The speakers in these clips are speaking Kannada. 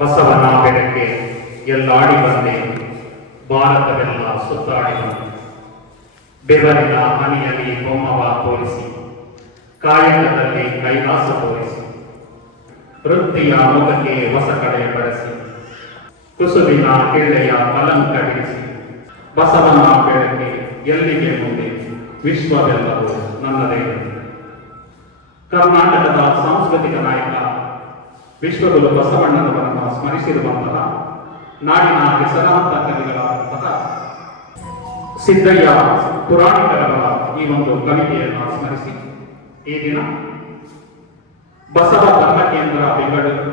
ಬಸವನ ಬೆಳಕೆ ಎಲ್ಲಾಡಿ ಬಂದೆ, ಭಾರತವೆಲ್ಲ ಸುತ್ತಾಡಿ ಬಂದೆ. ಬೆವರಿನ ಹನಿಯಲ್ಲಿ ಬೊಮ್ಮವ ತೋರಿಸಿ, ಕಾಯಕದಲ್ಲಿ ಕೈಲಾಸ ತೋರಿಸಿ, ವೃತ್ತಿಯ ಮುಖಕ್ಕೆ ಹೊಸ ಕಡೆ ಬಳಸಿ, ಕುಸುಬಿನ ಕೆಳ್ಳೆಯ ಕಲಂಕ ಬಿಡಿಸಿ, ಬಸವನ ಬೆಳಕೆ ಎಲ್ಲಿಗೆ ಮುಂದೆ, ವಿಶ್ವವೆಲ್ಲವೂ ನನ್ನದೇ. ಕರ್ನಾಟಕದ ಸಾಂಸ್ಕೃತಿಕ ನಾಯಕ ವಿಶ್ವಗುರು ಬಸವಣ್ಣನವರನ್ನು ಸ್ಮರಿಸಿರುವಂತಹ ನಾಡಿನ ಹೆಸರಾಂತ ಕವಿಗಳಾದಂತಹ ಸಿದ್ದಯ್ಯ ಪುರಾಣಿಕರವರ ಈ ಒಂದು ಕವಿತೆಯನ್ನು ಸ್ಮರಿಸಿ ಈ ದಿನ ಬಸವ ಧರ್ಮ ಕೇಂದ್ರ ಬೆಂಗಳೂರು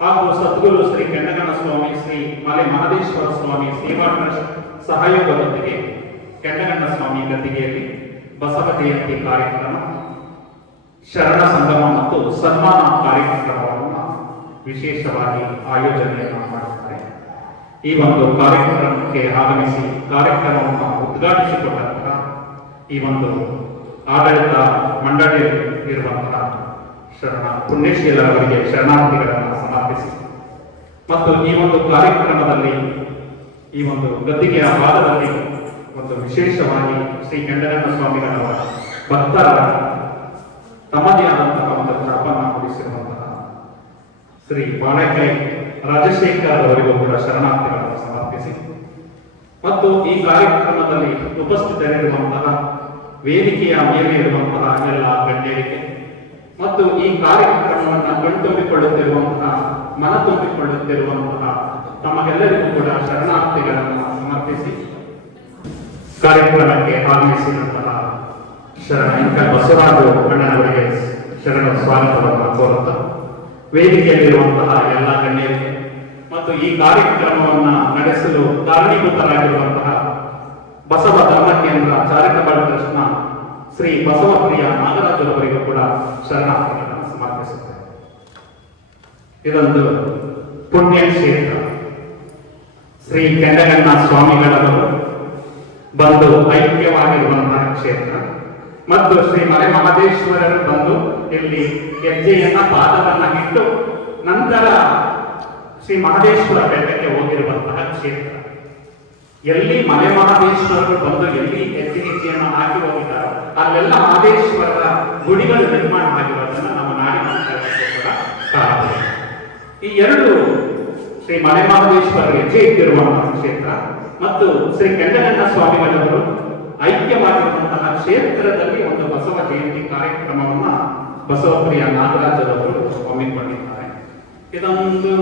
ಹಾಗೂ ಸದ್ಗುರು ಶ್ರೀ ಕೆಂಡಗಣ್ಣ ಸ್ವಾಮಿ, ಶ್ರೀ ಮಲೆ ಮಹದೇಶ್ವರ ಸ್ವಾಮಿ ಸೇವಾ ಟ್ರಸ್ಟ್ ಸಹಯೋಗದೊಂದಿಗೆ ಕೆಂಡಗಣ್ಣ ಸ್ವಾಮಿ ಗದ್ದಿಗೆಯಲ್ಲಿ ಬಸವ ಜಯಂತಿ ಕಾರ್ಯಕ್ರಮ, ಶರಣ ಸಂಗಮ ಮತ್ತು ಸನ್ಮಾನ ಕಾರ್ಯಕ್ರಮವನ್ನು ವಿಶೇಷವಾಗಿ ಆಯೋಜನೆಯನ್ನು ಮಾಡುತ್ತಾರೆ. ಈ ಒಂದು ಕಾರ್ಯಕ್ರಮಕ್ಕೆ ಆಗಮಿಸಿ ಕಾರ್ಯಕ್ರಮವನ್ನು ಉದ್ಘಾಟಿಸಿಕೊಂಡಂತಹ ಈ ಒಂದು ಆಡಳಿತ ಮಂಡಳಿ ಇರುವಂತಹ ಶರಣ ಪುಣ್ಯಶೀಲರವರಿಗೆ ಶರಣಾರ್ಥಿಗಳನ್ನು ಸಮರ್ಪಿಸಿ ಮತ್ತು ಈ ಒಂದು ಕಾರ್ಯಕ್ರಮದಲ್ಲಿ ಈ ಒಂದು ಗದ್ದಿಗೆಯ ಭಾಗದಲ್ಲಿ ಒಂದು ವಿಶೇಷವಾಗಿ ಶ್ರೀ ಕೆಂಡಗಣ್ಣ ಸ್ವಾಮಿಗಳವರ ಭಕ್ತರ ತಮ್ಮದೇ ಆದಂತಹ ಒಂದು ಛಾಪನ್ನು ಮೂಡಿಸಿರುವಂತಹ ಶ್ರೀ ಬಾಳೆಕೈ ರಾಜಶೇಖರ್ ಅವರಿಗೂ ಕೂಡ ಶರಣಾರ್ಥಿಗಳನ್ನು ಸಮರ್ಪಿಸಿ ಮತ್ತು ಈ ಕಾರ್ಯಕ್ರಮದಲ್ಲಿ ಉಪಸ್ಥಿತರಿರುವಂತಹ ವೇದಿಕೆಯ ಮೇಲೆ ಇರುವಂತಹ ಎಲ್ಲ ಗಣ್ಯರಿಗೆ ಮತ್ತು ಈ ಕಾರ್ಯಕ್ರಮವನ್ನು ಕಣ್ತುಂಬಿಕೊಳ್ಳುತ್ತಿರುವಂತಹ ಮನ ತುಂಬಿಕೊಳ್ಳುತ್ತಿರುವಂತಹ ತಮಗೆಲ್ಲರಿಗೂ ಕೂಡ ಶರಣಾರ್ಥಿಗಳನ್ನು ಸಮರ್ಪಿಸಿ ಕಾರ್ಯಕ್ರಮಕ್ಕೆ ಆಗಮಿಸಿದಂತಹ ಶರಣ ಬಸವರಾಜ ಅಣ್ಣನವರಿಗೆ ಶರಣ ಸ್ವಾಗತವನ್ನು ಕೋರುತ್ತಾ ವೇದಿಕೆಯಲ್ಲಿರುವಂತಹ ಎಲ್ಲ ಗಣ್ಯರಿಗೆ ಮತ್ತು ಈ ಕಾರ್ಯಕ್ರಮವನ್ನು ನಡೆಸಲು ಕಾರಣೀಭೂತರಾಗಿರುವಂತಹ ಬಸವ ಧರ್ಮ ಕೇಂದ್ರ ಚಾರಿಟಬಲ್ ಟ್ರಸ್ಟ್ನ ಶ್ರೀ ಬಸವಪ್ರಿಯ ನಾಗರಾಜರವರಿಗೂ ಕೂಡ ಶರಣಾರ್ಥಿಗಳನ್ನು ಸಮರ್ಪಿಸುತ್ತಾರೆ. ಇದೊಂದು ಪುಣ್ಯ ಕ್ಷೇತ್ರ. ಶ್ರೀ ಕೆಂಡಗಣ್ಣ ಸ್ವಾಮಿಗಳವರು ಬಂದು ಐಕ್ಯವಾಗಿರುವಂತಹ ಕ್ಷೇತ್ರ ಮತ್ತು ಶ್ರೀ ಮಲೆ ಮಹದೇಶ್ವರರು ಬಂದು ಇಲ್ಲಿ ಹೆಜ್ಜೆಯನ್ನ ಪಾದವನ್ನ ಇಟ್ಟು ನಂತರ ಶ್ರೀ ಮಹದೇಶ್ವರ ಬೆಟ್ಟಕ್ಕೆ ಹೋಗಿರುವಂತಹ ಕ್ಷೇತ್ರ. ಎಲ್ಲಿ ಮಲೆ ಮಹದೇಶ್ವರರು ಬಂದು ಎಲ್ಲಿ ಹೆಜ್ಜೆಯನ್ನು ಹಾಕಿ ಹೋಗಿದ್ದಾರೋ ಅಲ್ಲೆಲ್ಲ ಮಹದೇಶ್ವರರ ಗುಡಿಗಳು ನಿರ್ಮಾಣ ಆಗಿರೋದನ್ನ ನಮ್ಮ ನಾಡಿನ ಕೂಡ ಕಾರಣ. ಈ ಎರಡು ಶ್ರೀ ಮಲೆ ಮಹದೇಶ್ವರ ಹೆಜ್ಜೆ ಇಟ್ಟಿರುವಂತಹ ಕ್ಷೇತ್ರ ಮತ್ತು ಶ್ರೀ ಕೆಂಡಗಣ್ಣ ಸ್ವಾಮಿಗಳವರು ಐಕ್ಯವಾಗಿರುವಂತಹ ಕ್ಷೇತ್ರದಲ್ಲಿ ಒಂದು ಬಸವ ಜಯಂತಿ ಕಾರ್ಯಕ್ರಮವನ್ನ ಬಸವಪ್ರಿಯ ನಾಗರಾಜರವರು ಹಮ್ಮಿಕೊಂಡಿದ್ದಾರೆ. ಇದೊಂದು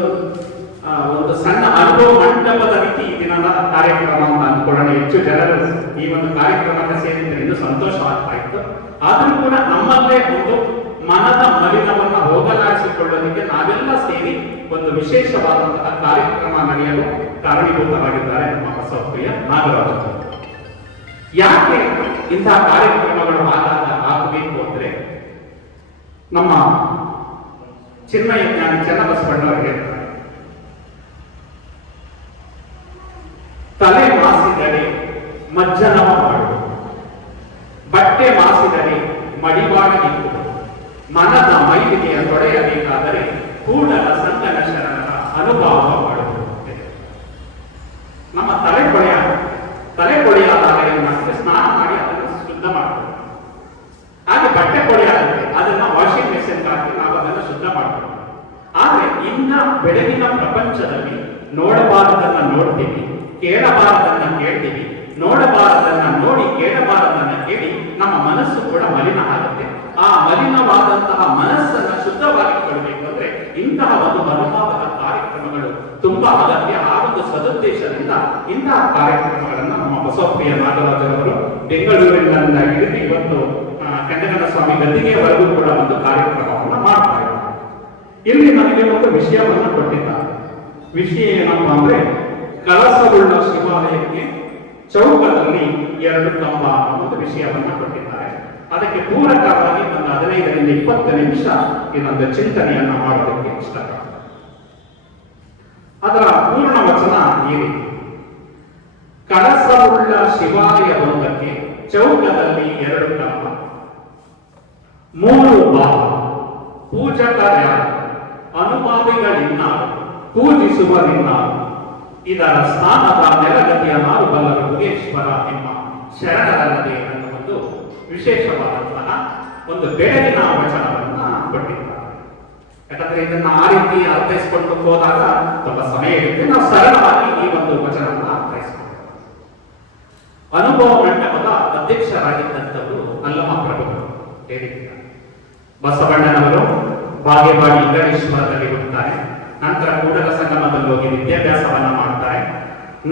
ಒಂದು ಸಣ್ಣ ಅನುಭವ ಮಂಟಪದ ರೀತಿ ಈ ದಿನದ ಕಾರ್ಯಕ್ರಮ ಅಂತ ಅಂದ್ಕೊಳ್ಳೋಣ. ಹೆಚ್ಚು ಜನರು ಈ ಒಂದು ಕಾರ್ಯಕ್ರಮಕ್ಕೆ ಸೇರಿದ್ರೆ ಇನ್ನೂ ಸಂತೋಷವಾಗ್ತಾ ಇತ್ತು. ಆದರೂ ಕೂಡ ನಮ್ಮಲ್ಲೇ ಒಂದು ಮನದ ಮಲಿನವನ್ನ ಹೋಗಲಾಡಿಸಿಕೊಳ್ಳೋದಕ್ಕೆ ನಾವೆಲ್ಲ ಸೇರಿ ಒಂದು ವಿಶೇಷವಾದಂತಹ ಕಾರ್ಯಕ್ರಮ ನಡೆಯಲು ಕಾರಣೀಭೂತರಾಗಿದ್ದಾರೆ ನಮ್ಮ ಬಸವಪ್ರಿಯ ನಾಗರಾಜರು. ಯಾಕೆ ಇಂತಹ ಕಾರ್ಯಕ್ರಮಗಳು ಆಗಬೇಕು ಅಂದ್ರೆ ನಮ್ಮ ಚಿನ್ಮಯ ಜ್ಞಾನಿ ಚನ್ನಬಸವಣ್ಣವರು ಹೇಳ್ತಾರೆ, ತಲೆ ಮಾಸಿದರೆ ಮಜ್ಜನವ ಮಾಡು, ಬಟ್ಟೆ ಮಾಸಿದರೆ ಮಡಿವಾಡಲಿಕ್ಕು, ಮನದ ಮೈಲಿಗೆಯ ತೊಡೆಯಬೇಕಾದರೆ ಕೂಡಲ ಸಂಗನ ಶರಣರ ಅನುಭವ ಮಾಡುತ್ತದೆ. ನಮ್ಮ ತಲೆ ಕೊಳೆಯಾದಾಗ ಏನು ಮಾಡ್ತದೆ, ಸ್ನಾನ ಮಾಡಿ ಅದನ್ನು ಶುದ್ಧ ಮಾಡ್ತೇವೆ. ಹಾಗೆ ಬಟ್ಟೆ ಕೊಳೆಯಾಗುತ್ತೆ, ಅದನ್ನ ವಾಷಿಂಗ್ ಮೆಷಿನ್ ಹಾಕಿ ನಾವು ಅದನ್ನು ಶುದ್ಧ ಮಾಡ್ತೇವೆ. ಆದ್ರೆ ಇನ್ನ ಬೆಳಗಿನ ಪ್ರಪಂಚದಲ್ಲಿ ನೋಡಬಾರದನ್ನ ನೋಡ್ತೀವಿ, ಕೇಳಬಾರದನ್ನ ಕೇಳ್ತೀವಿ, ನೋಡಬಾರದನ್ನ ನೋಡಿ ಕೇಳಬಾರದನ್ನ ಕೇಳಿ ನಮ್ಮ ಮನಸ್ಸು ಕೂಡ ಮಲಿನ ಆಗುತ್ತೆ. ಆ ಮಲಿನವಾದಂತಹ ಮನಸ್ಸನ್ನ ಶುದ್ಧವಾಗಿಕೊಳ್ಳಬೇಕು ಅಂದ್ರೆ ಇಂತಹ ಒಂದು ಮನೋಭಾವದ ಕಾರ್ಯಕ್ರಮಗಳು ತುಂಬಾ ಅಗತ್ಯ. ಆ ಒಂದು ಸದುದ್ದೇಶದಿಂದ ಇಂತಹ ಕಾರ್ಯಕ್ರಮಗಳನ್ನ ನಮ್ಮ ಬಸವಪ್ರಿಯ ನಾಗರಾಜರವರು ಬೆಂಗಳೂರಿನಿಂದ ಹಿಡಿದು ಇವತ್ತು ಕೆಂಡಗಣ್ಣ ಸ್ವಾಮಿ ಗದ್ದಿಗೆಯವರೆಗೂ ಕೂಡ ಒಂದು ಕಾರ್ಯಕ್ರಮವನ್ನು ಮಾಡ್ತಾ ಇದ್ದಾರೆ. ಇಲ್ಲಿ ನನಗೆ ಒಂದು ವಿಷಯವನ್ನ ಕೊಟ್ಟಿದ್ದಾರೆ. ವಿಷಯ ಏನಪ್ಪಾ ಅಂದ್ರೆ, ಕಳಸವುಳ್ಳ ಶಿವಾಲಯಕ್ಕೆ ಚೌಕದಲ್ಲಿ 2 ಕಂಬ ಅನ್ನೋ ವಿಷಯವನ್ನ ಕೊಟ್ಟಿದ್ದಾರೆ. ಅದಕ್ಕೆ ಪೂರಕವಾಗಿ ಒಂದು 15 ರಿಂದ 20 ನಿಮಿಷ ಇದೊಂದು ಚಿಂತನೆಯನ್ನ ಮಾಡೋದಕ್ಕೆ ಇಷ್ಟಪಡ್ತಾರೆ. ಅದರ ಪೂರ್ಣ ವಚನ ಈ ರೀತಿ: ಕಳಸವುಳ್ಳ ಶಿವಾಲಯವೊಂದಕ್ಕೆ ಚೌಕದಲ್ಲಿ 2 ಕಂಬ, 3 ಬಾಲ, ಪೂಜಕರ್ಯಾರು, ಅನುಭಾವಿಗಳಿನ್ನಾರು ಪೂಜಿಸುವರಿನ್ನಾರು ಇದರ ಸ್ಥಾನದ ನೆಲಗತಿಯ ನಾರು ಬಲ್ಲರು ಯೋಗೇಶ್ವರ ಎಂಬ ಶರಣರಲ್ಲದೆ ಅನ್ನುವುದು ವಿಶೇಷವಾದಂತಹ ಒಂದು ಬೆಳಗಿನ ವಚನವನ್ನು ಕೊಟ್ಟಿದ್ದಾರೆ. ಯಾಕಂದ್ರೆ ಇದನ್ನ ಆ ರೀತಿ ಅರ್ಥೈಸಿಕೊಂಡು ಹೋದಾಗ ತುಂಬಾ ಸಮಯ ಇರುತ್ತೆ. ನಾವು ಸರಳವಾಗಿ ಈ ಒಂದು ವಚನವನ್ನು ಅರ್ಥೈಸಿಕೊಂಡು ಅನುಭವ ಮಂಟಪದ ಅಧ್ಯಕ್ಷರಾಗಿದ್ದಂಥವರು ಅಲ್ಲಮ ಪ್ರಭುಗಳು ಹೇಳಿದ್ದಾರೆ. ಬಸವಣ್ಣನವರು ಬಾಗೇವಾಡಿ ಇಂಗಳೇಶ್ವರದಲ್ಲಿ ಹುಟ್ಟುತ್ತಾರೆ. ನಂತರ ಕೂಡಲ ಸಂಗಮದಲ್ಲಿ ಹೋಗಿ ವಿದ್ಯಾಭ್ಯಾಸವನ್ನ ಮಾಡ್ತಾರೆ.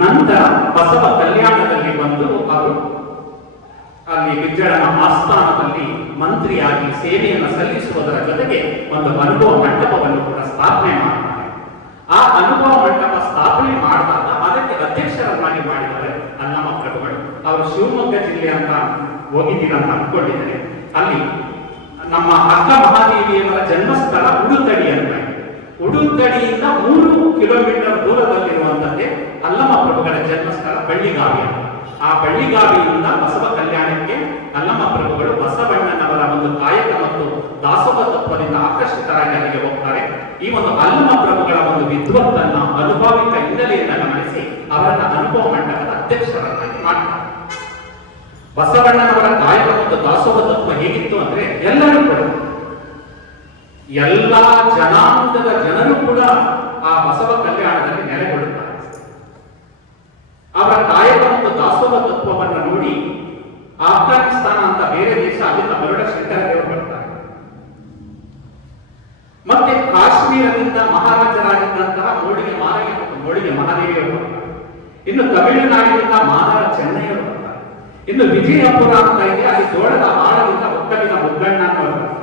ನಂತರ ಬಸವ ಕಲ್ಯಾಣದಲ್ಲಿ ಬಂದು ಅವರು ಅಲ್ಲಿ ವಿಜ್ಜಳನ ಆಸ್ಥಾನದಲ್ಲಿ ಮಂತ್ರಿಯಾಗಿ ಸೇವೆಯನ್ನು ಸಲ್ಲಿಸುವುದರ ಜೊತೆಗೆ ಒಂದು ಅನುಭವ ಮಂಟಪವನ್ನು ಕೂಡ ಸ್ಥಾಪನೆ ಮಾಡ್ತಾರೆ. ಆ ಅನುಭವ ಮಂಟಪ ಸ್ಥಾಪನೆ ಮಾಡಿದಾಗ ಅದಕ್ಕೆ ಅಧ್ಯಕ್ಷರನ್ನಾಗಿ ಮಾಡಿದ್ದಾರೆ ಅಲ್ಲಮ ಪ್ರಭುಗಳು. ಅವರು ಶಿವಮೊಗ್ಗ ಜಿಲ್ಲೆ ಅಂತ ಹೋಗಿದ್ದೀರ ಅಂತ ಅಂದ್ಕೊಂಡಿದ್ದಾರೆ. ಅಲ್ಲಿ ನಮ್ಮ ಅಕ್ಕ ಮಹಾದೇವಿಯವರ ಜನ್ಮಸ್ಥಳ ಉಡುತಡಿ ಅಂತ. ಉಡುತಡಿಯಿಂದ 3 ಕಿಲೋಮೀಟರ್ ದೂರದಲ್ಲಿರುವಂತದ್ದೇ ಅಲ್ಲಮ ಪ್ರಭುಗಳ ಜನ್ಮಸ್ಥಳ ಬಳ್ಳಿಗಾವಿ. ಆ ಬಳ್ಳಿಗಾವಿಯಿಂದ ಬಸವ ಕಲ್ಯಾಣಕ್ಕೆ ಅಲ್ಲಮ ಪ್ರಭುಗಳು ಬಸವಣ್ಣನವರ ಒಂದು ಕಾಯಕ ಮತ್ತು ದಾಸೋಹ ತತ್ವದಿಂದ ಆಕರ್ಷಿತರಾಗಿ ಅಲ್ಲಿಗೆ ಹೋಗ್ತಾರೆ. ಈ ಒಂದು ಅಲ್ಲಮ ಪ್ರಭುಗಳ ಒಂದು ವಿದ್ವತ್ತನ್ನ ಅನುಭಾವಿಕ ಹಿನ್ನೆಲೆಯನ್ನು ಗಮನಿಸಿ ಅವರನ್ನ ಅನುಭವ ಮಂಟಪದ ಅಧ್ಯಕ್ಷರನ್ನಾಗಿ ಮಾಡ್ತಾರೆ. ಬಸವಣ್ಣನವರ ಕಾಯಕ ಮತ್ತು ದಾಸೋಹ ತತ್ವ ಹೇಗಿತ್ತು ಅಂದ್ರೆ ಎಲ್ಲರೂ ಕೂಡ ಎಲ್ಲ ಜನಾಂಗದ ಜನರು ಕೂಡ ಆ ಬಸವ ಕಲ್ಯಾಣದಲ್ಲಿ ನೆಲೆಗೊಳ್ಳುತ್ತಾರೆ. ಅವರ ಕಾಯಕ ಮತ್ತು ದಾಸೋಹ ತತ್ವವನ್ನು ನೋಡಿ ಆಫ್ಘಾನಿಸ್ತಾನ ಅಂತ ಬೇರೆ ದೇಶ ಅಲ್ಲಿಂದ ಬರೋಡ ಶಂಕರದೇವರು ಬರ್ತಾರೆ. ಮತ್ತೆ ಕಾಶ್ಮೀರದಿಂದ ಮಹಾರಾಜರಾಗಿದ್ದಂತಹ ಮೋಡಿಗೆ ಮಾರಯ್ಯ ಮತ್ತು ಮೋಡಿಗೆ ಮಹಾದೇವಿಯವರು ಬರ್ತಾರೆ. ಇನ್ನು ತಮಿಳುನಾಡಿನಿಂದ ಮಾದಾರ ಚೆನ್ನೈಯವರು ಬರ್ತಾರೆ. ಇನ್ನು ವಿಜಯಪುರ ಅಂತ ಇದೆ, ಅಲ್ಲಿ ಜೋಳದ ಆಳದಿಂದ ಒಕ್ಕಲಿನ ಮುದ್ದಣ್ಣ ಬರ್ತಾರೆ.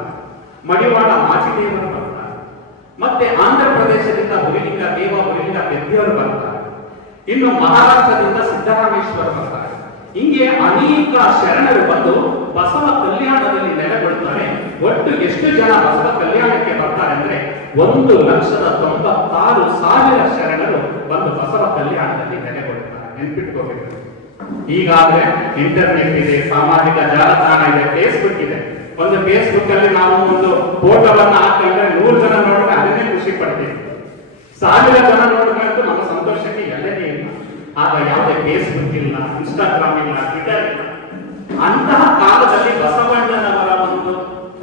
ಮಡಿವಾಳ ಮಾಚಿದೇವರು ಬರ್ತಾರೆ. ಮತ್ತೆ ಆಂಧ್ರ ಪ್ರದೇಶದಿಂದ ಹುಲಿಲಿಂಗ ದೇವ ಹುಲಿಲಿಂಗ ಪೆದ್ದಿಯವರು ಬರ್ತಾರೆ. ಇನ್ನು ಮಹಾರಾಷ್ಟ್ರದಿಂದ ಸಿದ್ದರಾಮೇಶ್ವರ ಬರ್ತಾರೆ. ಹಿಂಗೆ ಅನೇಕ ಶರಣರು ಬಂದು ಬಸವ ಕಲ್ಯಾಣದಲ್ಲಿ ನೆಲೆಗೊಳ್ಳುತ್ತಾರೆ. ಒಟ್ಟು ಎಷ್ಟು ಜನ ಬಸವ ಕಲ್ಯಾಣಕ್ಕೆ ಬರ್ತಾರೆ ಅಂದ್ರೆ 1,96,000 ಶರಣರು ಬಂದು ಬಸವ ಕಲ್ಯಾಣದಲ್ಲಿ ನೆಲೆಗೊಳ್ಳುತ್ತಾರೆ. ನೆನ್ಪಿಟ್ಕೋಬೇಕು. ಈಗಾದ್ರೆ ಇಂಟರ್ನೆಟ್ ಇದೆ, ಸಾಮಾಜಿಕ ಜಾಲತಾಣ ಇದೆ, ಫೇಸ್ಬುಕ್ ಇದೆ. ಒಂದು ಫೇಸ್ಬುಕ್ ಅಲ್ಲಿ ನಾವು ಒಂದು ಫೋಟೋವನ್ನ ಹಾಕಿದ್ರೆ 100 ಜನ ನೋಡಿದ್ರೆ ಅದನ್ನೇ ಖುಷಿ ಪಡ್ತೀವಿ. 1000 ಜನ ನೋಡಿದ್ರಂತೂ ನಮ್ಮ ಸಂತೋಷಕ್ಕೆ ಎಲ್ಲನೇ ಇಲ್ಲ. ಆಗ ಯಾವುದೇ ಫೇಸ್ಬುಕ್ ಇಲ್ಲ, ಇನ್ಸ್ಟಾಗ್ರಾಮ್ ಇಲ್ಲ, ಟ್ವಿಟರ್ ಇಲ್ಲ. ಅಂತಹ ಕಾಲದಲ್ಲಿ ಬಸವಣ್ಣನವರ ಒಂದು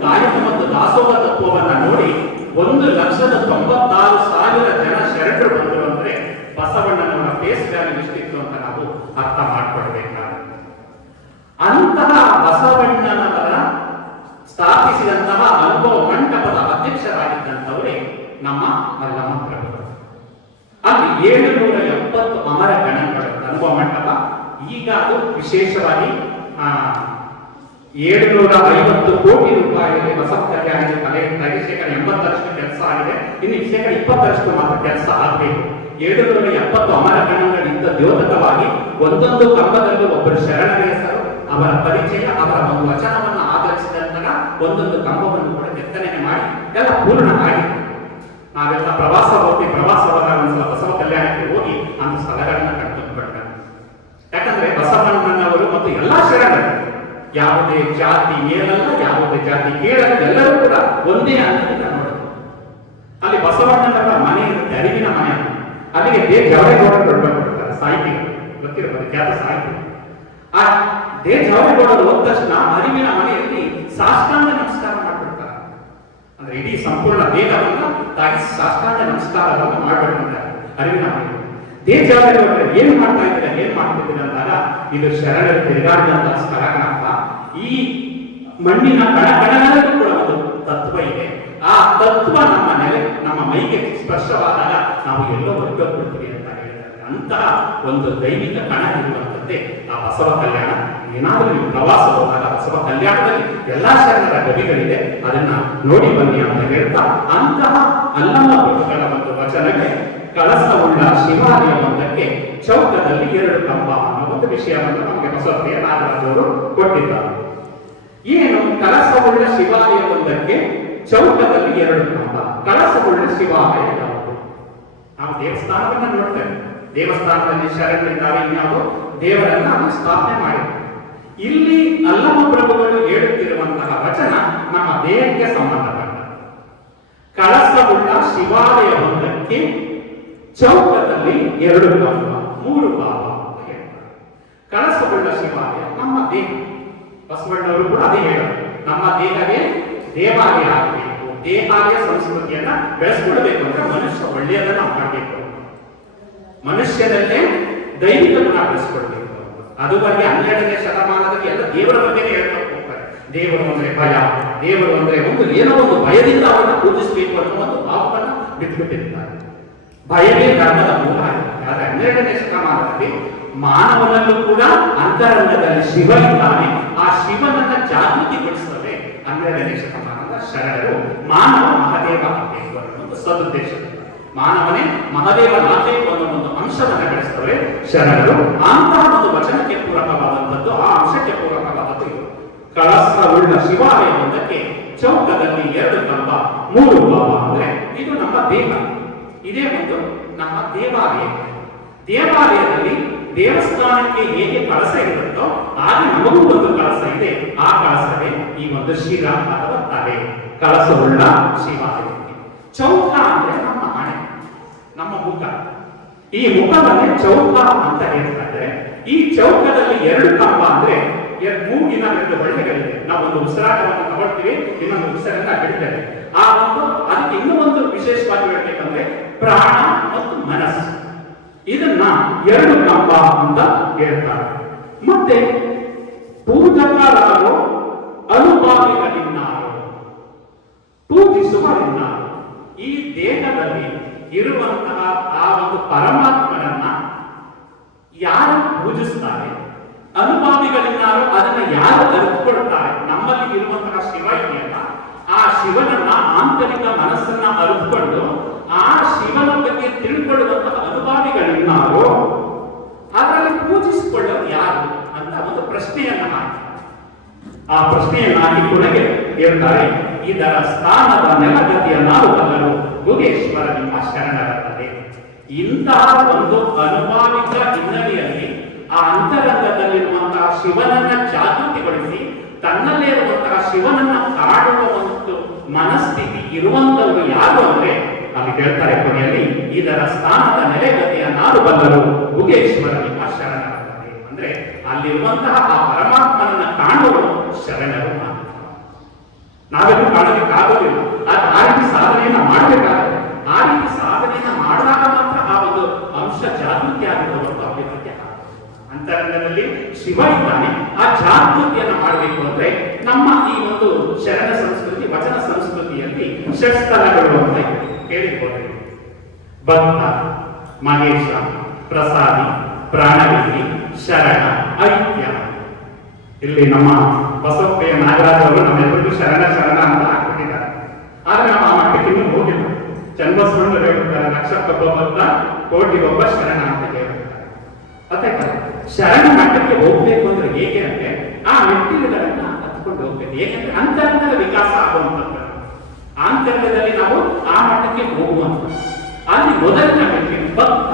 ಕಾಯಕ ಮತ್ತು ದಾಸೋಹ ತತ್ವವನ್ನ ನೋಡಿ 1,96,000 ಜನ ಶರಣರು ಬಂದರು ಅಂದ್ರೆ ಬಸವಣ್ಣನವರ ಫೇಸ್ ವ್ಯಾಲ್ಯೂ ಎಷ್ಟಿತ್ತು ಅಂತ ನಾವು ಅರ್ಥ ಮಾಡ್ಕೊಳ್ಬೇಕಾಗುತ್ತೆ. ಅಂತಹ ಬಸವಣ್ಣನವರ ಸ್ಥಾಪಿಸಿದಂತಹ ಅನುಭವ ಮಂಟಪದ ಅಧ್ಯಕ್ಷರಾಗಿದ್ದಂಥವರೇ ನಮ್ಮ ಅಲ್ಲಮ ಪ್ರಭುಗಳು. ಅಲ್ಲಿ 770 ಅಮರ ಗಣಗಳು ಅನುಭವ ಮಂಟಪ. ಈಗ ಅದು ವಿಶೇಷವಾಗಿ 750 ಕೋಟಿ ರೂಪಾಯಿಯಲ್ಲಿ ಬಸವ ಕಲ್ಯಾಣಕ್ಕೆ ಶೇಕಡ 80% ಕೆಲಸ ಆಗಿದೆ. ಇನ್ನು ಶೇಕಡ 20% ಮಾತ್ರ ಕೆಲಸ ಆಗಬೇಕು. 770 ಅಮರ ಗಣಗಳಿಂದ ದ್ಯೋತಕವಾಗಿ ಒಂದೊಂದು ಕಂಬದಲ್ಲೂ ಒಬ್ಬರು ಶರಣರ ಹೆಸರು, ಅವರ ಪರಿಚಯ, ಅವರ ಒಂದು ವಚನವನ್ನು ಆಧರಿಸಿದಂತಹ ಒಂದೊಂದು ಕಂಬವನ್ನು ಕೂಡ ಕೆತ್ತನೆ ಮಾಡಿ ಎಲ್ಲ ಪೂರ್ಣ ಆಗಿದೆ. ನಾವೆಲ್ಲ ಪ್ರವಾಸ ಹೋದಾಗ ಒಂದ್ಸಲ ಬಸವ ಕಲ್ಯಾಣಕ್ಕೆ ಹೋಗಿ அந்த ಸ್ಥಳಗಳನ್ನ ಕಂಡುಕೊಂಡ್ಬಿಡ್ತಾರೆ. ಯಾಕಂದ್ರೆ ಬಸವಣ್ಣನವರು ಮತ್ತು ಎಲ್ಲಾ ಶರಣರು ಯಾವುದೇ ಜಾತಿ ಮೇಲಲ್ಲ, ಯಾವುದೇ ಜಾತಿ ಕೀಳಲ್ಲ, ಎಲ್ಲರೂ ಕೂಡ ಒಂದೇ ಅನ್ನೋದನ್ನ ನೋಡೋದು. ಅಲ್ಲಿ ಬಸವಣ್ಣನವರ ಮನೆ ಇರುತ್ತೆ, ಅರಿವಿನ ಮನೆ. ಅಲ್ಲಿಗೆ ಜವರೇಗೌಡರು ದೊಡ್ಡಬಿಡ್ತಾರೆ, ಸಾಹಿತಿಗಳು ಗೊತ್ತಿರಬಹುದು, ಖ್ಯಾತ ಸಾಹಿತಿ. ಆ ಜವರೇಗೌಡರು ಹೋದ ತಕ್ಷಣ ಅರಿವಿನ ಮನೆಯಲ್ಲಿ ಸಾಷ್ಟಾಂಗ ನಮಸ್ಕಾರ ಮಾಡ್ಬಿಡ್ತಾರೆ. ಅಂದ್ರೆ ಇಡೀ ಸಂಪೂರ್ಣ ದೇಹವನ್ನು ತಾಗಿ ಸಾಷ್ಟಾಂಗ ನಮಸ್ಕಾರವನ್ನು ಮಾಡ್ಬಿಡ್ತಾರೆ ಅರಿವಿನ ಮನೆಯಲ್ಲಿ. ಜವರೇಗೌಡರು ಏನ್ ಮಾಡ್ತಾ ಮಾಡ್ತಿದ್ದೀರ ಅಂದಾಗ ಇದು ಶರಣರು ತಿರುಗಾಡಿದಂತ ಸ್ಥಳಗಳಂತ. ಈ ಮಣ್ಣಿನ ಕಣಕಣಗಳಲ್ಲೂ ಕೂಡ ಒಂದು ತತ್ವ ಇದೆ. ಆ ತತ್ವ ನಮ್ಮ ಮೈಗೆ ಸ್ಪರ್ಶವಾದಾಗ ನಾವು ಎಲ್ಲೋ ಹೊರಟೋಗ್ಬಿಡ್ತೀವಿ ಅಂತ ಹೇಳಿದ್ದಾರೆ. ಅಂತಹ ಒಂದು ದೈವಿಕ ಕಣ ಇರುವಂತದ್ದೇ ಆ ಬಸವ ಕಲ್ಯಾಣ. ಏನಾದರೂ ನೀವು ಪ್ರವಾಸ ಹೋದಾಗ ಬಸವ ಕಲ್ಯಾಣದಲ್ಲಿ ಎಲ್ಲಾ ಶರಣರ ಗವಿಗಳಿದೆ, ಅದನ್ನ ನೋಡಿ ಬನ್ನಿ ಅಂತ ಹೇಳ್ತಾ, ಅಂತಹ ಅಲ್ಲಮ ಪ್ರಭುಗಳ ಒಂದು ವಚನಕ್ಕೆ ಕಳಸವುಳ್ಳ ಶಿವಾಲಯವೊಂದಕ್ಕೆ ಚೌಕದಲ್ಲಿ 2 ಕಂಬ ಅನ್ನೋ ಒಂದು ವಿಷಯವನ್ನು ನಮಗೆ ಬಸವಪ್ರಿಯ ನಾಗರಾಜವರು ಕೊಟ್ಟಿದ್ದಾರೆ. ಏನು ಕಳಸವುಳ್ಳ ಶಿವಾಲಯವೊಂದಕ್ಕೆ ಚೌಕದಲ್ಲಿ 2 ಕಂಬ? ಕಳಸವುಳ್ಳ ಶಿವಾಲಯ ಯಾವುದು? ನಾವು ದೇವಸ್ಥಾನವನ್ನ ನೋಡ್ತೇವೆ. ದೇವಸ್ಥಾನದಲ್ಲಿ ಶರಣರಿದ್ದಾರೆ, ಇನ್ಯಾವುದು ದೇವರನ್ನ ಸ್ಥಾಪನೆ ಮಾಡಿದ್ದಾರೆ. ಇಲ್ಲಿ ಅಲ್ಲಮ ಪ್ರಭುಗಳು ಹೇಳುತ್ತಿರುವಂತಹ ವಚನ ನಮ್ಮ ದೇಹಕ್ಕೆ ಸಂಬಂಧಪಟ್ಟ. ಕಳಸವುಳ್ಳ ಶಿವಾಲಯವೊಂದಕ್ಕೆ ಚೌಕದಲ್ಲಿ 2 ಕಂಬ 3 ಭಾವ ಅಂತ ಹೇಳ್ತಾರೆ. ಕಳಸವುಳ್ಳ ಶಿವಾಲಯ ನಮ್ಮ ದೇಹ. ಬಸವಣ್ಣವರು ಕೂಡ ಅದೇ ಹೇಳೋದು, ನಮ್ಮ ದೇಹವೇ ದೇವಾಲಯ ಆಗಬೇಕು, ದೇಹಾಲಯ ಸಂಸ್ಕೃತಿಯನ್ನ ಬೆಳೆಸ್ಕೊಳ್ಬೇಕು ಅಂದ್ರೆ ಮನುಷ್ಯ ಒಳ್ಳೆಯದನ್ನ ಮಾಡಬೇಕು, ಮನುಷ್ಯನಲ್ಲೇ ದೈವಿಕ ಗುಣ ಬೆಳೆಸ್ಕೊಳ್ಬೇಕು. ಅದು ಬಗ್ಗೆ 12ನೇ ಶತಮಾನದಲ್ಲಿ ಎಲ್ಲ ದೇವರ ಬಗ್ಗೆ ಹೇಳ್ತಾ ಹೋಗ್ತಾರೆ. ದೇವರು ಅಂದ್ರೆ ಭಯ, ದೇವರು ಅಂದ್ರೆ ಏನೋ ಒಂದು ಭಯದಿಂದ ಅವರನ್ನು ಪೂಜಿಸಬೇಕು ಅನ್ನೋ ಒಂದು ಭಾವವನ್ನ ಬಿಟ್ಟುಬಿಟ್ಟಿರ್ತಾರೆ. ಭಯವೇ ಧರ್ಮದ ಮೂಲ ಆಗಿದೆ. ಆದ್ರೆ 12ನೇ ಶತಮಾನದಲ್ಲಿ ಮಾನವನಲ್ಲೂ ಕೂಡ ಅಂತರಂಗದಲ್ಲಿ ಶಿವ ಇದ್ದಾನೆ, ಆ ಶಿವನನ್ನ ಜಾಗೃತಿಗೊಳಿಸದೆ 12ನೇ ಶತಮಾನದ ಶರಣರು ಮಾನವ ಮಹದೇವ ಆಗಬೇಕು ಅನ್ನೋ ಒಂದು ಸದುದ್ದೇಶದಿಂದ ಮಾನವನೇ ಮಹದೇವನಾಗಬೇಕು ಅನ್ನೋ ಒಂದು ಅಂಶವನ್ನ ಬೆಳೆಸ್ತವೆ ಶರಣರು. ಅಂತಹ ಒಂದು ವಚನಕ್ಕೆ ಪೂರಕವಾದಂಥದ್ದು, ಆ ಅಂಶಕ್ಕೆ ಪೂರಕವಾದದ್ದು ಇದು. ಕಳಸವುಳ್ಳ ಶಿವಾಲಯವೊಂದಕ್ಕೆ ಚೌಕದಲ್ಲಿ 2 ಕಂಬ 3 ಭಾವ ಅಂದ್ರೆ ಇದು ನಮ್ಮ ದೇಹ. ಇದೇ ಒಂದು ನಮ್ಮ ದೇವಾಲಯ. ದೇವಾಲಯದಲ್ಲಿ ದೇವಸ್ಥಾನಕ್ಕೆ ಹೇಗೆ ಕಳಸ ಇರುತ್ತೋ ಹಾಗೆ ನಮಗೂ ಒಂದು ಕಳಸ ಇದೆ. ಆ ಕಳಸವೇ ಈ ಒಂದು ಶಿರ ಅಥವಾ ತಲೆ, ಕಳಸವುಳ್ಳ ಶಿವಾಲಯಕ್ಕೆ. ಚೌಕ ಅಂದ್ರೆ ನಮ್ಮ ಹಣೆ, ನಮ್ಮ ಮುಖ. ಈ ಮುಖವನ್ನೇ ಚೌಕ ಅಂತ ಹೇಳ್ತಾರೆ. ಈ ಚೌಕದಲ್ಲಿ 2 ಕಂಬ ಅಂದ್ರೆ ಮೂಗಿನ 2 ಬಳ್ಳಿಗಳಿವೆ. ನಾವೊಂದು ಉಸಿರಾಟವನ್ನು ತಗೊಳ್ತೀವಿ, ಇನ್ನೊಂದು ಉಸಿರನ್ನ ಬಿಡ್ತೇವೆ. ಆ ಒಂದು ಅದಕ್ಕೆ ಇನ್ನೂ ಒಂದು ವಿಶೇಷವಾಗಿ ಹೇಳ್ಬೇಕಂದ್ರೆ ಪ್ರಾಣ ಮತ್ತು ಮನಸ್ಸು, ಇದನ್ನ 2 ಕಂಬ ಅಂತ ಹೇಳ್ತಾರೆ. ಮತ್ತೆ ಪೂಜಕರಾಗೋ ಅನುಭಾವಿಗಳಿನ್ನಾರು, ಪೂಜಿಸುವರಿನ್ನಾರು. ಈ ದೇಹದಲ್ಲಿ ಇರುವಂತಹ ಆ ಒಂದು ಪರಮಾತ್ಮನನ್ನ ಯಾರು ಪೂಜಿಸ್ತಾರೆ, ಅನುಭಾವಿಗಳಿನ್ನಾರು ಅದನ್ನ ಯಾರು ಅರಿತುಕೊಳ್ತಾರೆ, ನಮ್ಮಲ್ಲಿ ಇರುವಂತಹ ಶಿವ ಇದೆಯಲ್ಲ, ಆ ಶಿವನನ್ನ ಆಂತರಿಕ ಮನಸ್ಸನ್ನ ಅರಿತುಕೊಂಡು ಆ ಶಿವನ ಬಗ್ಗೆ ತಿಳ್ಕೊಳ್ಳುವಂತಹ ಅನುಭಾವಿಗಳಿನ್ನಾರು, ಅದರಲ್ಲಿ ಪೂಜಿಸಿಕೊಳ್ಳೋದು ಯಾರು ಅಂತ ಒಂದು ಪ್ರಶ್ನೆಯನ್ನ ಹಾಕಿ, ಆ ಪ್ರಶ್ನೆಯನ್ನ ಹಾಕಿ ಕೊನೆಗೆ ಹೇಳ್ತಾರೆ, ಇದರ ಸ್ಥಾನದ ನೆಲಗತಿಯ ನಾರುಬಲ್ಲರು ಗುಗೇಶ್ವರ ನಿಮ್ಮ ಶರಣರತ್ತದೆ. ಇಂತಹ ಒಂದು ಅನುಭಾವಿಕ ಹಿನ್ನೆಲೆಯಲ್ಲಿ ಆ ಅಂತರಂಗದಲ್ಲಿರುವಂತಹ ಶಿವನನ್ನ ಜಾಗೃತಿಗೊಳಿಸಿ ತನ್ನಲ್ಲೇ ಇರುವಂತಹ ಶಿವನನ್ನ ಕಾಡುವ ಒಂದು ಮನಸ್ಥಿತಿ ಇರುವಂತವರು ಯಾರು ಅಂದ್ರೆ ಅಲ್ಲಿ ಹೇಳ್ತಾರೆ ಕೊನೆಯಲ್ಲಿ, ಇದರ ಸ್ಥಾನದ ನೆಲೆಗತಿಯ ನಾರುಬಲ್ಲರು ಗುಗೇಶ್ವರ ನಿಮ್ಮ ಶರಣರತ್ತದೆ. ಅಂದ್ರೆ ಅಲ್ಲಿರುವಂತಹ ಆ ಪರಮಾತ್ಮನನ್ನ ಕಾಣುವರು ಶರಣರು ಮಾತ್ರ. ನಾವೆಲ್ಲೂ ಕಾಣೋದಕ್ಕಾಗೋದಿಲ್ಲ, ಆ ರೀತಿ ಸಾಧನೆಯನ್ನ ಮಾಡಬೇಕಾಗುತ್ತೆ. ಆ ರೀತಿ ಸಾಧನೆಯನ್ನ ಮಾಡಿದಾಗ ಮಾತ್ರ ಆ ಒಂದು ಅಂಶ ಜಾಗೃತಿ ಆಗುವುದು ಹೊರತು ಅಭಿವೃದ್ಧಿ ಆಗುತ್ತೆ. ಅಂತರಂಗದಲ್ಲಿ ಶಿವ ಇದ್ದಾನೆ, ಆ ಜಾಗೃತಿಯನ್ನ ಮಾಡಬೇಕು ಅಂದ್ರೆ ನಮ್ಮ ಈ ಒಂದು ಶರಣ ಸಂಸ್ಕೃತಿ, ವಚನ ಸಂಸ್ಕೃತಿಯಲ್ಲಿ ಷಟ್ಸ್ಥಳಗಳು ಅಂತ ಹೇಳಿರ್ಬೋದು. ಭಕ್ತ, ಮಹೇಶ, ಪ್ರಸಾದಿ, ಪ್ರಾಣವಿಧಿ, ಶರಣ, ಐಕ್ಯ. ಇಲ್ಲಿ ನಮ್ಮ ಬಸವಪ್ರಿಯ ನಾಗರಾಜ್ ಅವರು ನಮ್ಮೆಲ್ಲರಿಗೂ ಶರಣ ಶರಣ ಅಂತ ಹಾಕ್ಬಿಟ್ಟಿದ್ದಾರೆ. ಆದ್ರೆ ನಾವು ಆ ಮಟ್ಟಕ್ಕೆ ಇನ್ನೂ ಹೋಗಿಲ್ಲ. ಚನ್ನಬಸವಣ್ಣರು ಹೇಳ್ತಾರೆ, ಲಕ್ಷಕ್ಕೊಬ್ಬ ಭಕ್ತ ಕೋಟಿಗೊಬ್ಬ ಶರಣ ಅಂತ ಹೇಳ್ತಾರೆ. ಅದೇ ಶರಣ ಮಟ್ಟಕ್ಕೆ ಹೋಗ್ಬೇಕು ಅಂದ್ರೆ ಹೇಗೆ ಅಂದ್ರೆ ಆ ಮೆಟ್ಟಿಲುಗಳನ್ನ ಹತ್ಕೊಂಡು ಹೋಗ್ಬೇಕು. ಹೇಗೆಂದ್ರೆ ಅಂತರಂಗದ ವಿಕಾಸ ಆಗುವಂಥದ್ದು. ಆಂತರ್ಯದಲ್ಲಿ ನಾವು ಆ ಮಟ್ಟಕ್ಕೆ ಹೋಗುವಂಥದ್ದು. ಅಲ್ಲಿ ಮೊದಲಿನ ಮೆಟ್ಟಿಲು ಭಕ್ತ.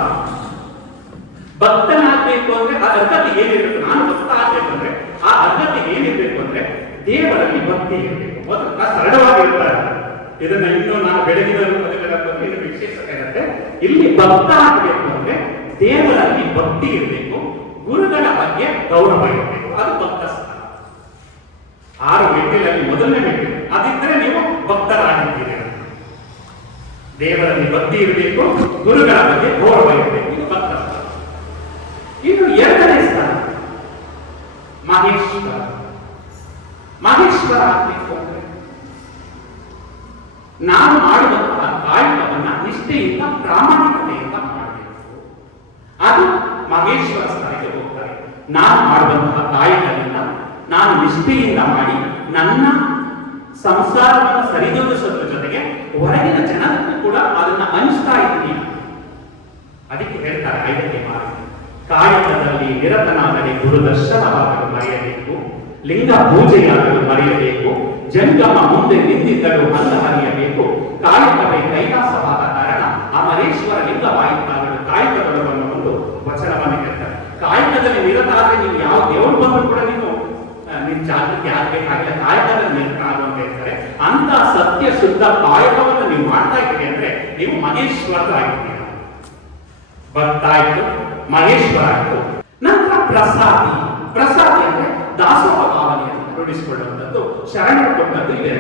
ಭಕ್ತನಾಗಬೇಕು ಅಂದ್ರೆ ಆ ಅರ್ಹತೆ ಏನಿರಬೇಕು, ನಾನು ಭಕ್ತ ಆಗ್ಬೇಕಂದ್ರೆ ಆ ಅರ್ಹತೆ ಏನಿರ್ಬೇಕು ಅಂದ್ರೆ ದೇವರಲ್ಲಿ ಭಕ್ತಿ ಇರಬೇಕು. ಮೊದಲು ಸರಳವಾಗಿ ಇರ್ತಾರೆ. ಇದನ್ನ ಇನ್ನೂ ನಾನು ಬೆಳಗಿನ ರೂಪದ ಬಗ್ಗೆ ವಿಶೇಷತೆ ಇರುತ್ತೆ. ಇಲ್ಲಿ ಭಕ್ತ ಆಗಬೇಕು ಅಂದ್ರೆ ದೇವರಲ್ಲಿ ಭಕ್ತಿ ಇರಬೇಕು, ಗುರುಗಳ ಬಗ್ಗೆ ಗೌರವ ಇರಬೇಕು. ಅದು ಭಕ್ತ ಸ್ಥಾನ. 6 ಮೆಟ್ಟಿಲಲ್ಲಿ ಮೊದಲನೇ ಮೆಟ್ಟಿಲು ಅದಿದ್ರೆ ನೀವು ಭಕ್ತರಾಗಿದ್ದೀರಿ. ದೇವರಲ್ಲಿ ಭಕ್ತಿ ಇರಬೇಕು, ಗುರುಗಳ ಬಗ್ಗೆ ಗೌರವ ಇರಬೇಕು, ಇದು ಭಕ್ತ ಸ್ಥಾನ. ಇನ್ನು 2ನೇ ಸ್ಥಾನ ಮಹೇಶ್ವರ. ಮಹೇಶ್ವರ ಆಗಬೇಕು ಅಂದ್ರೆ ನಾನು ಮಾಡುವಂತಹ ಕಾಯಕವನ್ನ ನಿಷ್ಠೆಯಿಂದ ಪ್ರಾಮಾಣಿಕತೆಯಿಂದ ಮಾಡಬೇಕು. ಅದು ಮಹೇಶ್ವರ ಸ್ಥಾನಕ್ಕೆ ಹೋಗ್ತಾರೆ. ನಾನು ಮಾಡುವಂತಹ ಕಾಯಕದಿಂದ ನಾನು ನಿಷ್ಠೆಯಿಂದ ಮಾಡಿ ನನ್ನ ಸಂಸಾರವನ್ನು ಸರಿದೂಗಿಸೋದ್ರ ಜೊತೆಗೆ ಹೊರಗಿನ ಜನಕ್ಕೂ ಕೂಡ ಅದನ್ನ ಹಂಚ್ತಾ ಇದ್ದೀನಿ. ಅದಕ್ಕೆ ಹೇಳ್ತಾರೆ 5ನೇ ಮಾರ್ಗ, ಕಾಯಕದಲ್ಲಿ ನಿರತನಾಗಲಿ ಗುರುದರ್ಶನವಾಗಲು ಮರೆಯಬೇಕು, ಲಿಂಗ ಪೂಜೆಯಾಗಲು ಮರೆಯಬೇಕು, ಜಂಗಮ ಮುಂದೆ ನಿಂತಿದ್ದರೂ ಹಲ್ಲ ಹರಿಯಬೇಕು, ಕಾಯಕವೇ ಕೈಲಾಸವಾದ ಕಾರಣ ಅಮರೇಶ್ವರ ಲಿಂಗವಾಯಿತಾಗಲು ಕಾಯಕದೊಳಗನ್ನು ಒಂದು ವಚನವನ್ನು ಹೇಳ್ತಾರೆ. ಕಾಯಕದಲ್ಲಿ ನಿರತ ಆದ್ರೆ ನೀವು ಯಾವ ದೇವರು ಬಂದರೂ ಕೂಡ ನೀವು ನಿನ್ ಜಾಗೃತಿ ಆಗ್ಬೇಕಾಗಿಲ್ಲ, ಕಾಯಕದಲ್ಲಿ ನಿಲ್ಕಾಣು ಅಂತ ಹೇಳ್ತಾರೆ. ಅಂತ ಸತ್ಯ ಶುದ್ಧ ಕಾಯಕವನ್ನು ನೀವು ಮಾಡ್ತಾ ಇದ್ದೀರಿ ಅಂದ್ರೆ ನೀವು ಮಹೇಶ್ವರರಾಗಿದ್ದೀರಿ. ಭಕ್ತ ಆಯ್ತು, ಮಹೇಶ್ವರ ಆಯ್ತು. ನಂತರ ಪ್ರಸಾದಿ. ಪ್ರಸಾದಿ ಅಂದ್ರೆ ದಾಸೋಹ ಭಾವನೆಯನ್ನು ರೂಢಿಸಿಕೊಳ್ಳುವಂಥದ್ದು. ಶರಣರು ಕೊಟ್ಟದ್ದು ಇದೆ,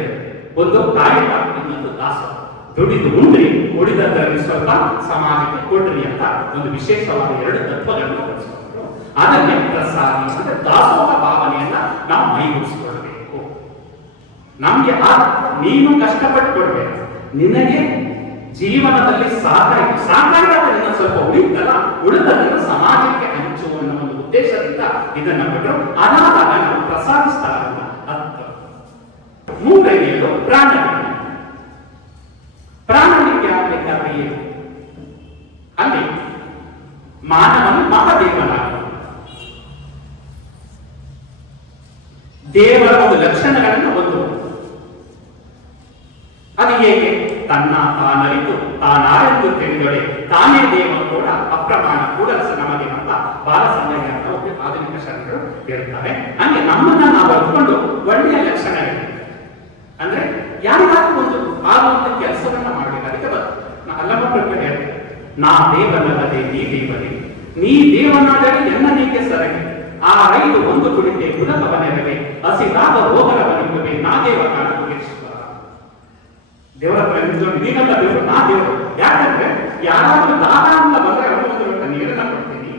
ಒಂದು ಕಾಯಕ, ಇನ್ನೊಂದು ದಾಸೋಹ. ದುಡಿದು ಉಂಡ್ರಿ, ಉಳಿದದರಲ್ಲಿ ಸ್ವಲ್ಪ ಸಮಾಜಕ್ಕೆ ಕೊಡ್ರಿ ಅಂತ ಒಂದು ವಿಶೇಷವಾದ ಎರಡು ತತ್ವಗಳನ್ನು ಕಲಿಸಿಕೊಂಡ್ರು. ಅದನ್ನೇ ಪ್ರಸಾದಿ ಅಂದ್ರೆ ದಾಸೋಹ ಭಾವನೆಯನ್ನ ನಾವು ಮೈಗೂಡಿಸಿಕೊಳ್ಳಬೇಕು. ನಮ್ಗೆ ನೀನು ಕಷ್ಟಪಟ್ಟು ಕೊಡ್ಬೇಕು, ನಿನಗೆ ಜೀವನದಲ್ಲಿ ಸಾಕಾಗಿ ಸ್ವಲ್ಪ ಉಳಿತಲ್ಲ, ಉಳಿದದನ್ನು ಸಮಾಜಕ್ಕೆ ಹಂಚುವ ಅನ್ನೋ ಒಂದು ಉದ್ದೇಶದಿಂದ ಇದನ್ನ ಬಿಟ್ಟರು. ಅದಾದಾಗ ನಾವು ಪ್ರಸಾದಿಸ್ತಾ ಅರ್ಥ. ಮೂರನೆಯದು ಪ್ರಾಣವಿದ್ಯೆ. ಪ್ರಾಣವಿದ್ಯೆ ಆಗ್ಬೇಕಾದ್ರೆ ಏನು? ಅಲ್ಲಿ ಮಾನವನು ಮಹಾದೇವನಾಗ ದೇವರ ಒಂದು ಲಕ್ಷಣಗಳನ್ನು ಒಂದು. ಅದು ಹೇಗೆ? ತನ್ನ ತಾನರಿತು ತಾನಾರೆಂದು ತಿಳಿದೊಡೆ ತಾನೇ ದೇವ ಕೂಡ ಅಪ್ರಮಾಣ ಕೂಡ ನಮಗೆ ಅಂತ ಬಾಲಸಂದರ್ಯ ಅಂತ ಒಬ್ಬ ಆಧುನಿಕ ಶರಣರು ಹೇಳ್ತಾರೆ. ಹಂಗೆ ನಮ್ಮನ್ನ ನಾವು ಅರ್ಕೊಂಡು ಒಳ್ಳೆಯ ಲಕ್ಷಣಗಳು ಅಂದ್ರೆ ಯಾರಿಗಾದ್ರೂ ಒಂದು ಆಗುವಂತ ಕೆಲಸವನ್ನ ಮಾಡಬೇಕು. ಅದಕ್ಕೆ ಅಲ್ಲಮ್ಮ ಪ್ರಭು ಹೇಳ್ತಾರೆ, ನಾ ದೇವನಲ್ಲದೆ ನೀ ದೇವರೇ, ನೀ ದೇವನಾದರೆ ಎನ್ನ ನೀಗೆ ಸರಗಿ ಆ ರೈಲು ಒಂದು ಕುಡಿತೆ ಗುಣಕವನೆರವೆ ಹಸಿದಾಗ ರೋಗರ ಬನಿಸುವೆ ನಾ ದೇವ ಕಾಣುವೇಶ್ವರ. ದೇವರ ನೀನಲ್ಲ ದೇವರು, ನಾ ದೇವರು. ಯಾಕಂದ್ರೆ ಯಾರಾದ್ರೂ ದಾನ ಅಂತ ಬಂದ್ರೆ ಅವರಿಗೆ ಒಂದು ನೀರನ್ನ ಕೊಡ್ತೇನೆ,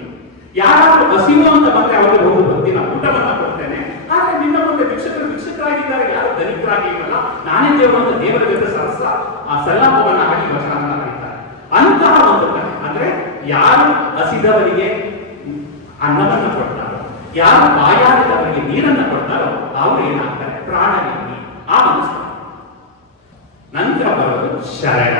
ಯಾರಾದ್ರೂ ಹಸಿವು ಅಂತ ಬಂದ್ರೆ ಅವರಿಗೆ ಒಂದು ಹೊತ್ತಿನ ಊಟವನ್ನ ಕೊಡ್ತೇನೆ. ಆದ್ರೆ ನಿನ್ನ ಮುಂದೆ ಭಿಕ್ಷಕರಾಗಿದ್ದಾರೆ, ಯಾರು ದರಿದ್ರಾಗಿಲ್ಲ, ನಾನೇ ದೇವರು ಅಂತ ದೇವರ ಜೊತೆ ಸರಸ ಆ ಸಲ್ಲಾಪವನ್ನ ಹಾಕಿ ವಚನ ಮಾಡಿದ್ದಾರೆ. ಅಂತಹ ಒಂದು ಕಥೆ ಅಂದ್ರೆ ಯಾರು ಹಸಿದವರಿಗೆ ಅನ್ನವನ್ನು ಕೊಡ್ತಾರೋ, ಯಾರು ಬಾಯಾರಿದವರಿಗೆ ನೀರನ್ನು ಕೊಡ್ತಾರೋ ಅವರು ಏನಾಗ್ತಾರೆ? ಪ್ರಾಣವಿದ್ಯೆ. ಆ ಮನಸ್ಸು. ನಂತರ ಬರೋದು ಶರಣ.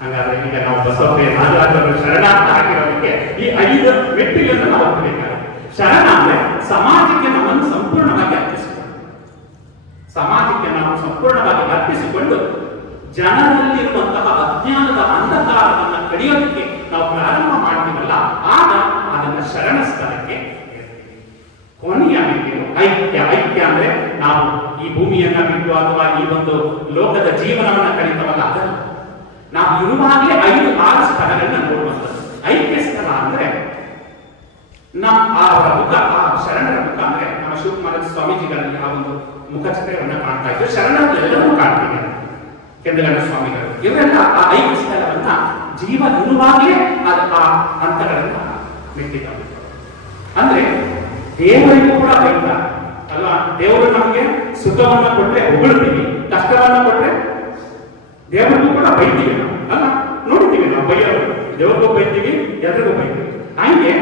ಹಾಗಾದ್ರೆ ಈಗ ನಾವು ಬಸವಪ್ರಿಯ ನಾಗರಾಜರು ಶರಣಾರ್ಥ ಆಗಿರೋದಕ್ಕೆ ಈ 5 ಮೆಟ್ಟಿಲನ್ನು ನಾವು ಹತ್ತಬೇಕಾಗುತ್ತೆ. ಶರಣ ಅಂದ್ರೆ ಸಮಾಜಕ್ಕೆ ನಮ್ಮನ್ನು ಸಂಪೂರ್ಣವಾಗಿ ಅರ್ಪಿಸಿಕೊಂಡು, ಸಮಾಜಕ್ಕೆ ನಾವು ಸಂಪೂರ್ಣವಾಗಿ ಅರ್ಪಿಸಿಕೊಂಡು ಜನರಲ್ಲಿರುವಂತಹ ಅಜ್ಞಾನದ ಅಂಧಕಾರವನ್ನು ಕಡಿಯೋದಕ್ಕೆ ನಾವು ಪ್ರಾರಂಭ ಮಾಡ್ತೀವಲ್ಲ, ಆಗ ಅದನ್ನ ಶರಣ ಸ್ಥಳಕ್ಕೆ. ಕೊನೆಯ ಐಕ್ಯ. ಐಕ್ಯ ಅಂದ್ರೆ ನಾವು ಈ ಭೂಮಿಯನ್ನ ಬಿಟ್ಟು ಅಥವಾ ಈ ಒಂದು ಲೋಕದ ಜೀವನವನ್ನ ಕಲಿತವಲ್ಲ, ಅದನ್ನು ನಾವು ಇರುವಾಗಲೇ 5-6 ಸ್ಥಳಗಳನ್ನ ನೋಡುವಂಥದ್ದು. ಐಕ್ಯ ಸ್ಥಳ ಅಂದ್ರೆ ಅವರ ಮುಖ, ಆ ಶರಣರ ಮುಖ ಅಂದ್ರೆ ನಮ್ಮ ಶಿವಕುಮಾರ ಸ್ವಾಮೀಜಿಗಳಲ್ಲಿ ಆ ಒಂದು ಮುಖಚಿತ್ರವನ್ನ ಕಾಣ್ತಾ ಇದ್ರು. ಶರಣರೆಲ್ಲರೂ ಕಾಣ್ತೀವಿ, ಕೆಂದಗಣ್ಣ ಸ್ವಾಮಿಗಳು ಇವರೆಲ್ಲ ಆ ಐಕ್ಯ ಸ್ಥಳವನ್ನ ಜೀವ ಇರುವಾಗಲೇ ಆ ಹಂತಗಳನ್ನ ಮೆಟ್ಟಿದ್ದಾರೆ. ಅಂದ್ರೆ ದೇವರಿಗೂ ಕೂಡ ಐಕ್ಯ ಅಲ್ವಾ? ದೇವರು ನಮಗೆ ಸುಖವನ್ನ ಕೊಟ್ರೆ ಹೊಗಳ್ತೀವಿ, ಕಷ್ಟವನ್ನ ಕೊಟ್ರೆ ದೇವರಿಗೂ ಕೂಡ ಬೈತೀವಿ ಅಲ್ಲ? ನೋಡ್ತೀವಿ ನಾವು ಬೈಯೋರು, ದೇವರಿಗೂ ಬೈತೀವಿ, ಎಲ್ರಿಗೂ ಬೈತೀವಿ. ಹಂಗೆ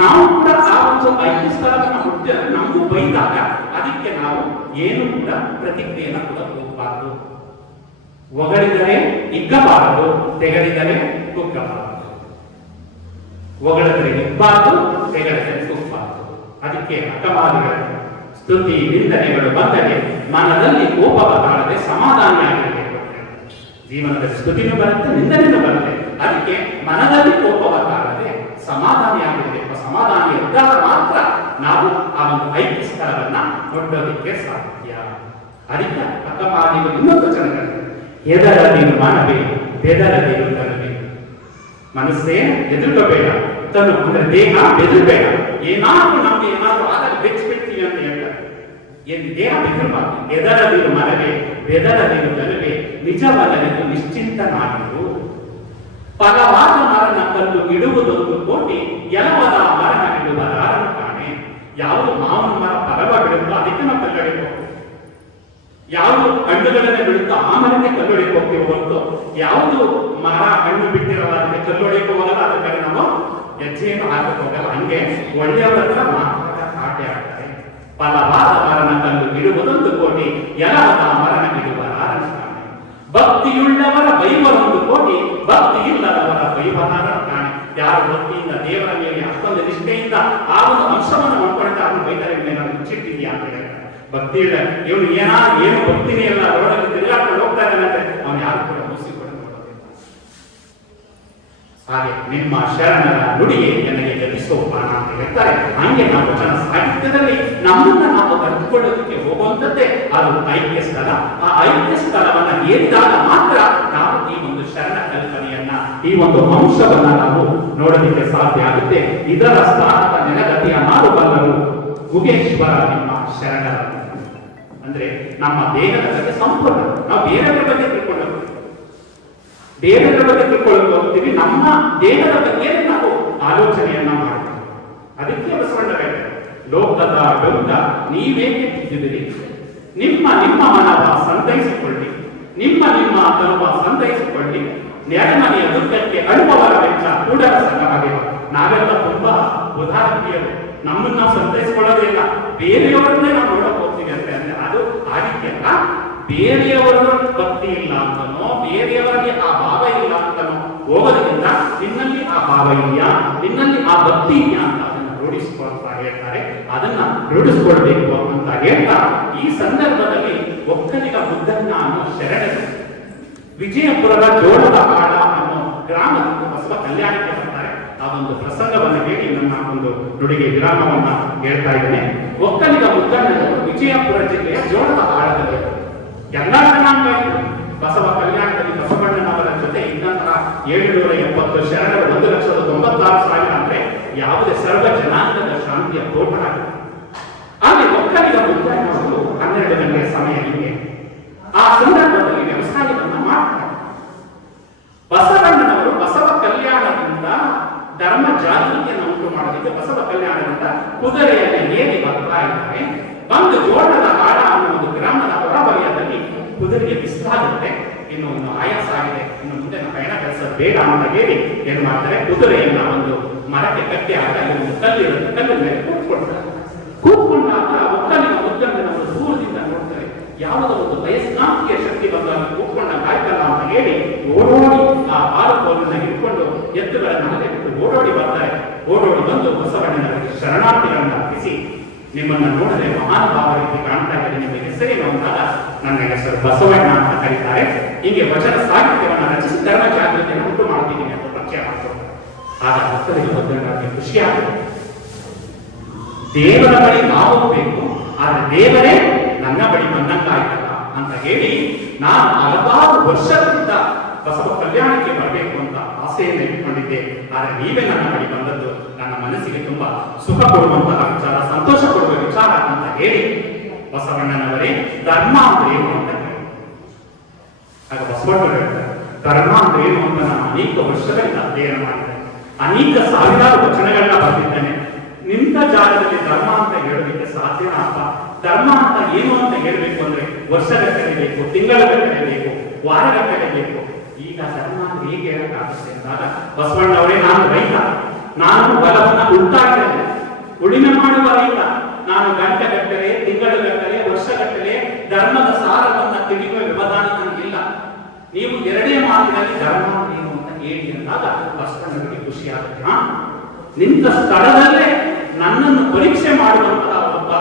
ನಾವು ಕೂಡ ಆ ಒಂದು ಐಕ್ಯ ಸ್ಥಳವನ್ನ ಮುಟ್ಟಿದ್ರೆ ನಮಗೂ ಬೈದಾಗ ಅದಕ್ಕೆ ನಾವು ಏನು ಕೂಡ ಪ್ರತಿಕ್ರಿಯೆಯನ್ನು ಕೂಡ ಹೋಗಬಾರದು. ಹೊಗಳಿದರೆ ಇಗ್ಗಬಾರದು, ತೆಗಳಿದರೆ ಕುಗ್ಗಬಾರದು. ಹೊಗಳಿದರೆ ಇಬ್ಬಾರದು, ತೆಗಳಿದರೆ ಕುಗ್ಗಬಾರದು. ಅದಕ್ಕೆ ಅಕ್ಕಮಾದಿಗಳ ಸ್ತುತಿ ನಿಂದನೆಗಳು ಬಂದರೆ ಮನದಲ್ಲಿ ಕೋಪವ ತಾಳದೆ ಸಮಾಧಾನಿಯಾಗಿರಬೇಕು. ಜೀವನದಲ್ಲಿ ಸ್ತುತಿನೂ ಬರುತ್ತೆ, ನಿಂದನೆಯೂ ಬರುತ್ತೆ. ಅದಕ್ಕೆ ಮನದಲ್ಲಿ ಕೋಪವ ತಾಳದೆ ಸಮಾಧಾನಿಯಾಗಿರಬೇಕು. ಸಮಾಧಾನ ಇದ್ದಾಗ ಮಾತ್ರ ನಾವು ಆ ಒಂದು ಐಕ್ಯ ಸ್ಥಳವನ್ನ ಮುಟ್ಟೋದಕ್ಕೆ ಸಾಧ್ಯ. ಅದಕ್ಕೆ ಅಕ್ಕಮಾದಿಗಳು ಇನ್ನೊಂದು ಜನಗಳು ಎದರದಿರು ಮನವೇ ಬೆದರದಿರು ತನವೇ. ಮನಸ್ಸೇ ಹೆದರ್ಕೋಬೇಡ, ತನು ಅಂದ್ರೆ ದೇಹ ಬೆದರ್ಬೇಡ. ಏನಾದ್ರೂ ನಮ್ಗೆ ಏನಾದ್ರೂ ಆದಾಗ ಬೆಚ್ಚಿಬಿಡ್ತೀವಿ ಅಂತ ಹೇಳ್ತಾರೆ. ದೇಹ ಬೆದರಬಾರ್ದು. ಎದರದಿರು ಮನವೇ ಬೆದರದಿರು ತನವೇ ನಿಜವಲ್ಲವೆಂದು ನಿಶ್ಚಿಂತನಾಗಿರು. ಫಲವಾದ ಮರಣ ಕಲ್ಲು ಇಡುವುದೊಂದು ಕೋಟಿ ಎಲವದ ಮರಣ ಇಡುವರಾರನು ಕಾಣೆ. ಯಾವುದು ಮಾವಿನ ಮರ ಫಲವ ಬಿಡುತ್ತೋ ಅದಕ್ಕೆ ನಾವು ಕಲ್ಲೊಡೆಗೆ ಹೋಗ್ತೀವಿ. ಯಾವುದು ಹಣ್ಣುಗಳನ್ನೇ ಬಿಡುತ್ತೋ ಆ ಮರಕ್ಕೆ ಕಲ್ಲೊಡೆಗೆ ಹೋಗ್ತೀವಿ ಹೊರತು ಯಾವುದು ಮರ ಹಣ್ಣು ಬಿಟ್ಟಿರಲ್ಲ ಅದಕ್ಕೆ ಕಲ್ಲೊಡೆಗೆ ಹೋಗಲ್ಲ, ಅದಕ್ಕೆ ನಾವು ಹೆಜ್ಜೆಯನ್ನು ಹಾಕಕ್ಕೆ ಹೋಗಲ್ಲ. ಹಂಗೆ ಒಳ್ಳೆಯವರ ಹತ್ರ ಮಾತ್ರ ಆಟೆ ಆಡ್ತಾರೆ. ಫಲವಾದ ಮರಣ ಕಲ್ಲು ಇಡುವುದೊಂದು ಕೋಟಿ ಎಲವದ ಮರಣ ಇಡುವರಾರನು ಕಾಣೆ. ಭಕ್ತಿಯುಳ್ಳವರ ಬೈವರೊಂದು ಕೋಟಿ ಭಕ್ತಿ ಇಲ್ಲದವರ ಬೈವರಾರನು ಕಾಣೆ. ಯಾರು ಭಕ್ತಿಯಿಂದ ದೇವರ ಮೇಲೆ ಅಷ್ಟೊಂದು ನಿಷ್ಠೆಯಿಂದ ಆ ಒಂದು ಅಂಶವನ್ನು ಮಾಡ್ಕೊಳ್ತಾ ಅದನ್ನು ಬೈತಾರೆ ಮೇಲೆ ಮುಚ್ಚಿಟ್ಟಿದ್ಯಾ ಅಂತ ಹೇಳ್ತಾರೆ. ಭಕ್ತಿ ಇಲ್ಲ, ಇವನು ಏನು ಭಕ್ತಿನೇ ಇಲ್ಲ, ರೋಡಲ್ಲಿ ತಿರುಗಾಡ್ಕೊಂಡು ಹೋಗ್ತಾ ಇದ್ದಾನೆ ಅಂದ್ರೆ ಅವನು ಯಾರು ಕೂಡ ಮುಗಿಸಿಕೊಂಡು ನೋಡೋದಿಲ್ಲ. ಹಾಗೆ ನಿಮ್ಮ ಶರಣರ ನುಡಿಯೇ ನನಗೆ ಗತಿಸೋ ಪ್ರಾಣ ಅಂತ ಹೇಳ್ತಾರೆ. ಹಂಗೆ ನಾವು ವಚನ ಸಾಹಿತ್ಯದಲ್ಲಿ ನಮ್ಮನ್ನ ನಾವು ಅರಿತುಕೊಳ್ಳೋದಕ್ಕೆ ಹೋಗುವಂಥದ್ದೇ ಅದು ಐಕ್ಯ ಸ್ಥಳ. ಆ ಐಕ್ಯ ಸ್ಥಳವನ್ನ ಏರಿದಾಗ ಮಾತ್ರ ನಾವು ಈ ಒಂದು ಶರಣ ಕಲ್ಪನೆಯನ್ನ, ಈ ಒಂದು ಅಂಶವನ್ನ ನಾವು ನೋಡಲಿಕ್ಕೆ ಸಾಧ್ಯ ಆಗುತ್ತೆ. ಇದರ ಸ್ಥಾನದ ನೆಲಗತಿಯ ಮಾರು ಬಲ್ಲರು ಗುಹೇಶ್ವರ ನಿಮ್ಮ ಶರಣರ. ಅಂದ್ರೆ ನಮ್ಮ ದೇಹದ ಬಗ್ಗೆ ಸಂಪೂರ್ಣ ನಾವು ಬೇರೆಯವರ ಬಗ್ಗೆ ತಿಳ್ಕೊಳ್ಳೋದು, ಬೇರೆಯವರ ಬಗ್ಗೆ ತಿಳ್ಕೊಳ್ಳೋದು ಹೋಗ್ತೀವಿ, ನಮ್ಮ ದೇಹದ ಬಗ್ಗೆ ನಾವು ಆಲೋಚನೆಯನ್ನ ಮಾಡ್ತೀವಿ. ಅದಕ್ಕೆ ಬಸವಣ್ಣ ಹೇಳ್ತಾರೆ, ಲೋಕದ ಡೊಂಕ ನೀವೇಕೆ ಬಿದ್ದಿದ್ದೀರಿ, ನಿಮ್ಮ ನಿಮ್ಮ ಮನವ ಸಂತೈಸಿಕೊಳ್ಳಿ, ನಿಮ್ಮ ನಿಮ್ಮ ತನುವ ಸಂತೈಸಿಕೊಳ್ಳಿ, ನೆರೆಮನೆಯ ದುಃಖಕ್ಕೆ ಅಳುವವರ ವೆಚ್ಚ ಕೂಡಲ ಸಂಗಮವಿಲ್ಲ. ನಾವೆಲ್ಲ ತುಂಬಾ ಉದಾಹರಣೆಯರು, ನಮ್ಮನ್ನ ನಾವು ಸಂತೈಸಿಕೊಳ್ಳೋದಿಲ್ಲ, ಬೇರೆಯವರನ್ನೇ ನಾವು ನೋಡಕ್ ಹೋಗ್ತೀವಿ ಅಂತ. ಅಂದ್ರೆ ಅದು ಆ ರೀತಿಯಲ್ಲ, ಬೇರೆಯವರ ಭಕ್ತಿ ಇಲ್ಲ ಅಂತನೋ, ಬೇರೆಯವರಿಗೆ ಆ ಭಾವ ಇಲ್ಲ ಅಂತನೋ ಹೋಗೋದ್ರಿಂದ ನಿನ್ನಲ್ಲಿ ಆ ಭಾವ ಇದೆಯಾ, ನಿನ್ನಲ್ಲಿ ಆ ಭಕ್ತಿ ಇದೆಯಾ ಅಂತ ಅದನ್ನ ರೂಢಿಸಿಕೊಳ್ತಾ ಹೇಳ್ತಾರೆ. ಅದನ್ನ ರೂಢಿಸ್ಕೊಳ್ಬೇಕು ಅಂತ ಹೇಳ್ತಾ ಈ ಸಂದರ್ಭದಲ್ಲಿ ಒಕ್ಕಲಿಗ ಮುದ್ದಣ್ಣ ಅನ್ನೋ ಶರಣರು ವಿಜಯಪುರದ ಜೋಳದ ಆಳ ಅನ್ನೋ ಗ್ರಾಮದಿಂದ ಬಸವ ಕಲ್ಯಾಣಕ್ಕೆ ಬರ್ತಾರೆ. ಆ ಒಂದು ಪ್ರಸಂಗವನ್ನು ಹೇಳಿ ನನ್ನ ಒಂದು ನುಡಿಗೆ ವಿರಾಮವನ್ನ ಹೇಳ್ತಾ ಇದ್ದೇನೆ. ಒಕ್ಕಲಿಗ ಮುದ್ದಣ್ಣನವರು ವಿಜಯಪುರ ಜಿಲ್ಲೆಯ ಜೋಳದ ಆಳದಲ್ಲಿ ಎಲ್ಲ ಜನಾಂಗ ಬಸವ ಕಲ್ಯಾಣದಲ್ಲಿ ಬಸವಣ್ಣನವರ ಜೊತೆ ಇದ್ದಂತಹ 770 ಶರಣರು 1,96,000 ಅಂದ್ರೆ ಯಾವುದೇ ಸರ್ವ ಜನಾಂಗದ ಶಾಂತಿಯ ತೋಟ. ಆದರೆ ಒಕ್ಕಲಿಗ ಮುದ್ದಣ್ಣನವರು 12 ಗಂಟೆಯ ಸಮಯ ಹೀಗೆ ಆ ಸಂದರ್ಭದಲ್ಲಿ ವ್ಯವಸಾಯವನ್ನ ಮಾಡ್ತಾರೆ. ಬಸವಣ್ಣನವರು ಬಸವ ಕಲ್ಯಾಣದಿಂದ ಧರ್ಮ ಜಾಗೃತಿಯನ್ನು ಉಂಟು ಮಾಡೋದಕ್ಕೆ ಬಸವ ಕಲ್ಯಾಣದಿಂದ ಕುದುರೆಯಲ್ಲಿ ಏರಿ ಬರ್ತಾ ಇದ್ದಾರೆ. ಬಂದು ಜೋಳದ ಆಳ ಅನ್ನೋ ಒಂದು ಗ್ರಾಮದ ಹೊರವಲಯದಲ್ಲಿ ಕುದುರೆಗೆ ಬಿಸಿಲಾಗುತ್ತೆ, ಇನ್ನು ಆಯಾಸ ಆಗಿದೆ, ಇನ್ನು ಮುಂದೆ ಪಯಣ ಕೆಲಸ ಬೇಡ ಅಂತ ಹೇಳಿ ಏನ್ ಮಾಡ್ತಾರೆ, ಕುದುರೆಯನ್ನ ಒಂದು ಮರಕ್ಕೆ ಕಟ್ಟಿ ಆಗ ಒಂದು ಕಲ್ಲಿರುತ್ತೆ, ಕಲ್ಲಿನ ಮೇಲೆ ಕೂತ್ಕೊಳ್ತಾರೆ. ಕೂತ್ಕೊಂಡಾಗ ಒಕ್ಕಲಿಗ ಮುದ್ದಣ್ಣನವರು ದೂರದಿಂದ ನೋಡ್ತಾರೆ, ಯಾವುದೋ ಒಂದು ವಯಸ್ಸಾಂತಿಯ ಶಕ್ತಿ ಬಂದಾಗ ಕೂತ್ಕೊಂಡ ಕಾಯ್ತಲ್ಲ ಅಂತ ಹೇಳಿ ಓಡೋಡಿ ಆ ಆಲುಕೋಲನ್ನ ಹಿಡ್ಕೊಂಡು ಎತ್ತುಗಳನ್ನ ಅಲ್ಲೇ ಬಿಟ್ಟು ಓಡೋಡಿ ಬರ್ತಾರೆ. ಓಡೋಡಿ ಬಂದು ಬಸವಣ್ಣನವರಿಗೆ ಶರಣಾರ್ಥಿಗಳನ್ನ ಅರ್ಪಿಸಿ, ನಿಮ್ಮನ್ನ ನೋಡಿದ್ರೆ ಮಹಾನುಭಾವ ರೀತಿ ಕಾಣ್ತಾ ಇದ್ದಾರೆ, ನಿಮ್ಮ ಹೆಸರೇನು ಅಂದಾಗ ನನ್ನ ಹೆಸರು ಬಸವಣ್ಣ ಅಂತ ಕರೀತಾರೆ. ಹೀಗೆ ವಚನ ಸಾಹಿತ್ಯವನ್ನು ರಚಿಸಿ ಧರ್ಮ ಜಾಗೃತಿಯನ್ನು ಉಂಟು ಮಾಡ್ತಿದ್ದೀನಿ ಅಂತ ಪರಿಚಯ ಮಾಡ್ತಾರೆ. ಆಗ ಭಕ್ತರಿಗೆ ಮುದ್ದಣ್ಣರಿಗೆ ಖುಷಿಯಾಗುತ್ತೆ. ದೇವರ ಬಳಿ ನಾವು ಬೇಕು, ಆದ್ರೆ ದೇವರೇ ನನ್ನ ಬಳಿ ಬಂದಂಗಾಯ್ತಲ್ಲ ಅಂತ ಹೇಳಿ ನಾನು ಹಲವಾರು ವರ್ಷದಿಂದ ಬಸವ ಕಲ್ಯಾಣಕ್ಕೆ ಬರಬೇಕು ಅಂತ ಆಸೆಯನ್ನು ಇಟ್ಕೊಂಡಿದ್ದೆ. ಆದ್ರೆ ನೀವೇ ನನ್ನ ಬಳಿ ಬಂದದ್ದು ನನ್ನ ಮನಸ್ಸಿಗೆ ತುಂಬಾ ಸುಖ ಕೊಡುವಂತಹ ವಿಚಾರ, ಸಂತೋಷ ಕೊಡುವ ವಿಚಾರ ಅಂತ ಹೇಳಿ ಬಸವಣ್ಣನವರೇ ಧರ್ಮ ಅಂದ್ರೆ ಏನು ಅಂತ ಹೇಳಿ ಆಗ ಬಸವಣ್ಣರು ಹೇಳ್ತಾರೆ, ಧರ್ಮ ಅಂದ್ರೆ ಏನು ಅಂತ ನಾನು ಅನೇಕ ವರ್ಷಗಳಿಂದ ಅಧ್ಯಯನ ಮಾಡಿದ್ದೇನೆ, ಅನೇಕ ಸಾವಿರಾರು ವಚನಗಳನ್ನ ಬರೆದಿದ್ದೇನೆ. ನಿಂತ ಜಾಗದಲ್ಲಿ ಧರ್ಮ ಅಂತ ಹೇಳೋದಕ್ಕೆ ಸಾಧ್ಯ ಅಂತ, ಧರ್ಮ ಅಂತ ಏನು ಅಂತ ಹೇಳ್ಬೇಕು ಅಂದ್ರೆ ವರ್ಷಗಟ್ಟಲೆ ಬೇಕು, ತಿಂಗಳಗಟ್ಟಲೆ ಬೇಕು, ವಾರಗಟ್ಟಲೆ ಬೇಕು. ಈಗ ಧರ್ಮ ಹೇಗೆ ಹೇಳಕ್ಕಾಗುತ್ತೆ ಅಂದಾಗ ಬಸವಣ್ಣವರೇ, ನಾನು ರೈತ, ನಾನು ಬಲವನ್ನ ಉಂಟಾಗಿದ್ದೇನೆ, ಉಳಿಮೆ ಮಾಡುವ ರೈತ, ನಾನು ಗಂಟೆಗಟ್ಟಲೆ, ತಿಂಗಳುಗಟ್ಟಲೆ, ವರ್ಷಗಟ್ಟಲೆ ಧರ್ಮದ ಸಾರವನ್ನ ತಿಳಿಯುವ ವ್ಯವಧಾನ ನನಗಿಲ್ಲ. ನೀವು ಎರಡೇ ಮಾತಿನಲ್ಲಿ ಧರ್ಮ ಏನು ಅಂತ ಹೇಳಿ ಅಂದಾಗ ಬಸವಣ್ಣನಿಗೆ ಖುಷಿ ಆಗುತ್ತೆ. ನಿಂತ ಸ್ಥಳದಲ್ಲೇ ನನ್ನನ್ನು ಪರೀಕ್ಷೆ ಮಾಡುವಂತಹ ಒಬ್ಬ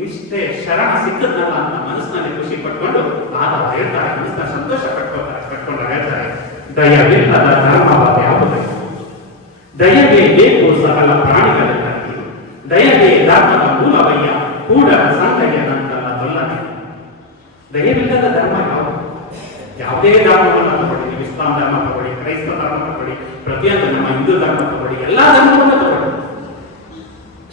ನಿಷ್ಠೆ ಶರಣ ಸಿಕ್ಕದಲ್ಲ ಅಂತ ಮನಸ್ಸಿನಲ್ಲಿ ಖುಷಿ ಪಟ್ಕೊಂಡು ಆಗ ಹೇಳ್ತಾರೆ, ಮನಸ್ಸಿನ ಸಂತೋಷ ಪಟ್ಕೊಂಡು ಹೇಳ್ತಾರೆ, ದಯವಿಲ್ಲದ ಧರ್ಮವಾದ ಯಾವುದೇ, ದಯವೇ ಬೇಕು ಸಕಲ ಪ್ರಾಣಿಗಳಿಗಾಗಿ, ದಯವೇ ಧರ್ಮದ ಮೂಲವಯ್ಯ ಕೂಡಲ ಸಂತಯ್ಯನಂತಲ್ಲ ಬಲ್ಲನೆ. ದಯವಿಲ್ಲದ ಧರ್ಮ ಯಾವುದು? ಯಾವುದೇ ಧರ್ಮವನ್ನು ತಗೊಳ್ಳಿ, ನೀವು ಇಸ್ಲಾಂ ಧರ್ಮ ತಗೊಳ್ಳಿ, ಕ್ರೈಸ್ತ ಧರ್ಮ ತಗೊಳ್ಳಿ, ಪ್ರತಿಯೊಂದು ನಮ್ಮ ಹಿಂದೂ ಧರ್ಮ ತಗೊಳ್ಳಿ, ಎಲ್ಲಾ ಧರ್ಮವನ್ನು ತಗೊಳ್ಳಿ,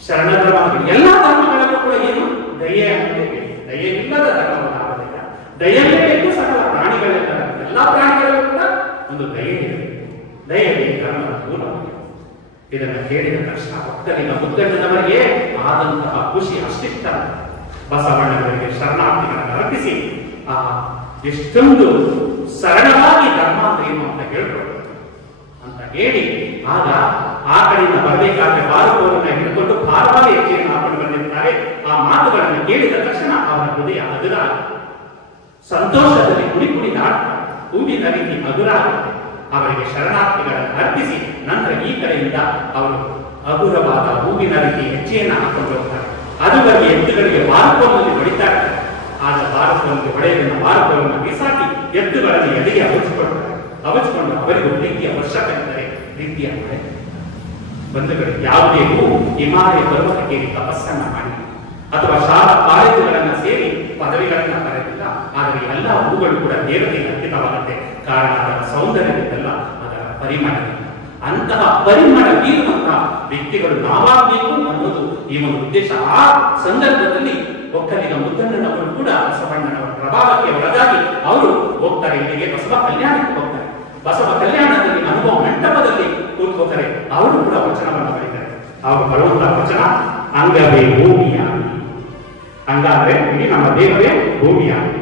ಶರಣ ಧರ್ಮ ತಗೊಳ್ಳಿ, ಎಲ್ಲಾ ಧರ್ಮಗಳಲ್ಲೂ ಕೂಡ ಏನು ದಯೆ ಅನ್ನೋದೇ. ದಯೆ ಇಲ್ಲದ ಧರ್ಮವನ್ನು ಆಗೋದಿಲ್ಲ. ದಯವೇ ಬೇಕು ಸಕಲ ಪ್ರಾಣಿಗಳೆಲ್ಲ, ಎಲ್ಲಾ ಪ್ರಾಣಿಗಳಲ್ಲೂ ಕೂಡ ಒಂದು ದಯೆ ಇದೆ. ದಯೆಯೇ ಧರ್ಮದ ಮೂಲ. ಇದನ್ನು ಕೇಳಿದ ತಕ್ಷಣ ಒಕ್ಕಲಿಗ ಮುದ್ದಣ್ಣನವರಿಗೆ ಆದಂತಹ ಖುಷಿ ಅಷ್ಟಿಷ್ಟ. ಬಸವಣ್ಣನವರಿಗೆ ಶರಣಾರ್ಥಿಗಳನ್ನು ಅರ್ಪಿಸಿ ಎಷ್ಟೊಂದು ಸರಳವಾಗಿ ಧರ್ಮ ಅಂದ್ರೆ ಏನು ಅಂತ ಹೇಳ್ಕೊಡ್ತಾರೆ ಅಂತ ಹೇಳಿ ಆಗ ಆ ಕಡೆಯಿಂದ ಬರಬೇಕಾದ್ರೆ ಬಾರುಕೋಲನ್ನ ಹಿಡ್ಕೊಂಡು ಭಾರವಾದ ಹೆಜ್ಜೆಯನ್ನು ಹಾಕೊಂಡು ಬಂದಿರ್ತಾರೆ. ಆ ಮಾತುಗಳನ್ನು ಕೇಳಿದ ತಕ್ಷಣ ಅವರ ಹೃದಯ ಹಗುರ, ಸಂತೋಷದಲ್ಲಿ ಕುಡಿ ಕುಣಿದಾಡ್ತಾರೆ, ಹೂವಿನ ರೀತಿ ಹಗುರ ಆಗುತ್ತೆ. ಅವರಿಗೆ ಶರಣಾರ್ಥಿಗಳನ್ನು ಅರ್ಪಿಸಿ ನಂತರ ಈ ಕಡೆಯಿಂದ ಅವರು ಹಗುರವಾದ ಹೂವಿನ ರೀತಿ ಹೆಜ್ಜೆಯನ್ನು ಹಾಕೊಂಡು ಹೋಗ್ತಾರೆ. ಅದುವರೆಗೆ ಎತ್ತುಗಳಿಗೆ ಬಾರುಕೋಲಲ್ಲಿ ಹೊಡಿತಾರೆ. ಆಗ ಬಾರುಕೋಲಿಗೆ ಹೊಳೆಯದನ್ನು ಬಾರುಕೋಲನ್ನು ಬಿಸಾಕಿ ಎತ್ತುಗಳಲ್ಲಿ ಎದೆಗೆ ಅವಚಿಕೊಳ್ತಾರೆ. ಅವಚಿಕೊಂಡು ಅವರಿಗೂ ಪ್ರೀತಿಯ ವರ್ಷ ಕರೀತಾರೆ. ಪ್ರೀತಿಯ ಮಳೆ. ಬಂಧುಗಳು, ಯಾವುದೇ ಹೂವು ಹಿಮಾಲಯ ಪರ್ವತಕ್ಕೇರಿ ತಪಸ್ಸನ್ನ ಮಾಡಿ ಅಥವಾ ಶಾಲಾ ಕಾಲೇಜುಗಳನ್ನು ಸೇರಿ ಪದವಿಗಳನ್ನ ಪಡೆದಿಲ್ಲ. ಆದರೆ ಎಲ್ಲ ಹೂಗಳು ಕೂಡ ದೇವತೆಗೆ ಅಂಕಿತವಾಗುತ್ತೆ. ಕಾರಣ ಅದರ ಸೌಂದರ್ಯದಿಂದಲ್ಲ, ಅದರ ಪರಿಮಳದಿಂದ. ಅಂತಹ ಪರಿಮಳ ಬೀರುವಂತಹ ವ್ಯಕ್ತಿಗಳು ನಾವಾಗಬೇಕು ಅನ್ನೋದು ಈ ಒಂದು ಉದ್ದೇಶ. ಆ ಸಂದರ್ಭದಲ್ಲಿ ಒಕ್ಕಲಿಗ ಮುದ್ದಣ್ಣನವರು ಕೂಡ ಬಸವಣ್ಣನವರ ಪ್ರಭಾವಕ್ಕೆ ಒಳಗಾಗಿ ಅವರು ಹೋಗ್ತಾರೆ. ಇಲ್ಲಿಗೆ ಬಸವ ಕಲ್ಯಾಣಕ್ಕೆ ಹೋಗ್ತಾರೆ. ಬಸವ ಕಲ್ಯಾಣದಲ್ಲಿ ಅನುಭವ ಮಂಟಪದಲ್ಲಿ ಕೂತ್ಕೋತಾರೆ. ಅವರು ಕೂಡ ವಚನವನ್ನು ಬರೀತಾರೆ. ಅವರು ಬರುವಂತಹ ವಚನ ಅಂಗವೇ ಭೂಮಿಯಾಗಿ. ಅಂಗಾದ್ರೆ ಇಲ್ಲಿ ನಮ್ಮ ದೇವರೇ ಭೂಮಿಯಾಗಿ,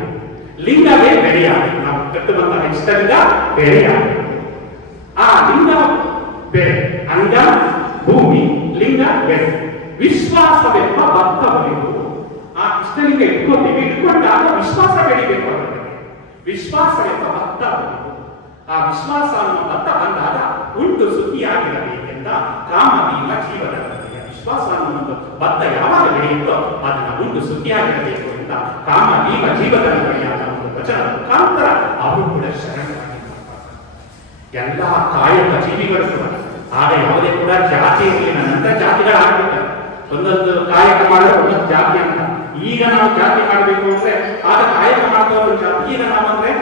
ಲಿಂಗವೇ ಬೆಳೆಯಾಗಿ. ನಾವು ಕಟ್ಟುವಂತಹ ಇಷ್ಟಲಿಂಗ ಬೆಳೆಯಾಗಿ. ಆ ಲಿಂಗ ಬೆಳೆ, ಅಂಗ ಭೂಮಿ, ಲಿಂಗ ಬೆಳೆ. ವಿಶ್ವಾಸವೆಂಬ ಭತ್ತ ಬರೆಯುವುದು. ಆ ಇಷ್ಟಲಿಂಗ ಇಟ್ಕೊಳ್ತೀವಿ, ಇಟ್ಕೊಂಡಾಗ ವಿಶ್ವಾಸ ಬೆಳಿಬೇಕು. ಅದಕ್ಕೆ ವಿಶ್ವಾಸವೆಂಬ ಭತ್ತ ಬರೆಯುವುದು. ಆ ವಿಶ್ವಾಸ ಅನ್ನುವ ಭತ್ತ ಬಂದಾಗ ಉಂಟು ಸುಖಿಯಾಗಿರಬೇಕೆಂದ ಕಾಮ ಭೀಮ ಜೀವನ. ವಿಶ್ವಾಸ ಅನ್ನುವ ಭತ್ತ ಯಾವಾಗ ಬೆಳೆಯುತ್ತೋ ಅದನ್ನ ಉಂಟು ಸುಖಿಯಾಗಿರಬೇಕು ಅಂತ ಕಾಮ ಭೀಮ ಜೀವನ ಬರೆಯಾದ ಒಂದು ವಚನ ಮುಖಾಂತರ ಅವರು ಕೂಡ ಶರಣರಾಗಿದ್ದಾರೆ. ಎಲ್ಲ ಕಾಯಕ ಜೀವಿಗಳು ಕೂಡ ಆಗ ಯಾವುದೇ ಕೂಡ ಜಾತಿ ಇರಲಿಲ್ಲ. ನಂತರ ಜಾತಿಗಳಾಗ್ಬಿಟ್ಟಾರೆ. ಒಂದೊಂದು ಕಾಯಕ ಮಾಡಿದ್ರೆ ಒಂದೊಂದು ಜಾತಿ ಅಂತ. ಈಗ ನಾವು ಜಾತಿ ಮಾಡಬೇಕು ಅಂದ್ರೆ ಆಗ ಕಾಯಕ ಮಾಡ್ತವ್ರ ಜಾತಿ. ಈಗ ನಾವಂದ್ರೆ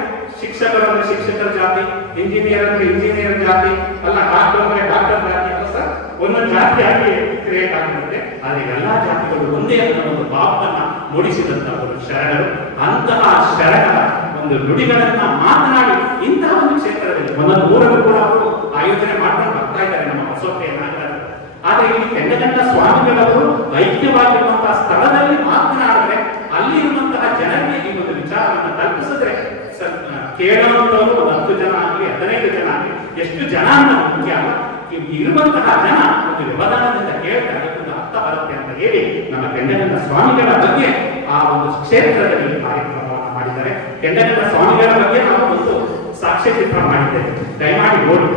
ಶಿಕ್ಷಕರು ಅಂದ್ರೆ ಶಿಕ್ಷಕರ ಜಾತಿ, ಇಂಜಿನಿಯರ್ ಅಂದ್ರೆ ಇಂಜಿನಿಯರ್ ಜಾತಿ, ಅಲ್ಲ ಡಾಕ್ಟರ್ ಅಂದ್ರೆ ಡಾಕ್ಟರ್ ಜಾತಿ ಅಲ್ಲ ಸರ್. ಒಂದೊಂದು ಜಾತಿಯಾಗಿ ಕ್ರಿಯೇಟ್ ಆಗಿರುತ್ತೆ. ಆದ್ರೆ ಎಲ್ಲಾ ಜಾತಿಗಳು ಒಂದೇ ಅನ್ನೋ ಒಂದು ಭಾವವನ್ನ ಮೂಡಿಸಿದಂತಹ ಒಂದು ಶರಣರು. ಅಂತಹ ಶರಣರ ಒಂದು ನುಡಿಗಳನ್ನ ಮಾತನಾಡಿ ಇಂತಹ ಒಂದು ಕ್ಷೇತ್ರದಲ್ಲಿ ಒಂದೊಂದು ಊರನ್ನು ಕೂಡ ಅವರು ಆಯೋಜನೆ ಮಾಡ್ಕೊಂಡು ಬರ್ತಾ ಇದ್ದಾರೆ ನಮ್ಮ ಬಸವಪ್ರಿಯ ನಾಯಕರು. ಆದ್ರೆ ಇಲ್ಲಿ ಕೆಂಡಗಂಡ ಸ್ವಾಮಿಗಳವರು ಐಕ್ಯವಾಗಿರುವಂತಹ ಸ್ಥಳದಲ್ಲಿ ಮಾತನಾಡಿದ್ರೆ ಅಲ್ಲಿ ಇರುವಂತಹ ಜನರಿಗೆ ಈ ಒಂದು ವಿಚಾರವನ್ನು ತಲುಪಿಸಿದ್ರೆ ಕೇಳುವಂತವರು 10 ಜನ ಆಗಲಿ 15 ಜನ ಆಗಲಿ ಎಷ್ಟು ಜನ ಅಂತ ಮುಖ್ಯ ಅಲ್ಲ. ಇರುವಂತಹ ಜನ ಒಂದು ವ್ಯವಧಾನದಿಂದ ಕೇಳ್ತಾರೆ, ಒಂದು ಅರ್ಥ ಬರುತ್ತೆ ಅಂತ ಹೇಳಿ ನಮ್ಮ ಕೆಂಡಗಂಡ ಸ್ವಾಮಿಗಳ ಬಗ್ಗೆ ಆ ಒಂದು ಕ್ಷೇತ್ರದಲ್ಲಿ ಕಾರ್ಯಕ್ರಮವನ್ನು ಮಾಡಿದ್ದಾರೆ. ಕೆಂಡಗಂಡ ಸ್ವಾಮಿಗಳ ಬಗ್ಗೆ ನಾವು ಒಂದು ಸಾಕ್ಷ್ಯಚಿತ್ರ ಮಾಡಿದ್ದೇವೆ, ದಯಮಾಡಿ ನೋಡಿ.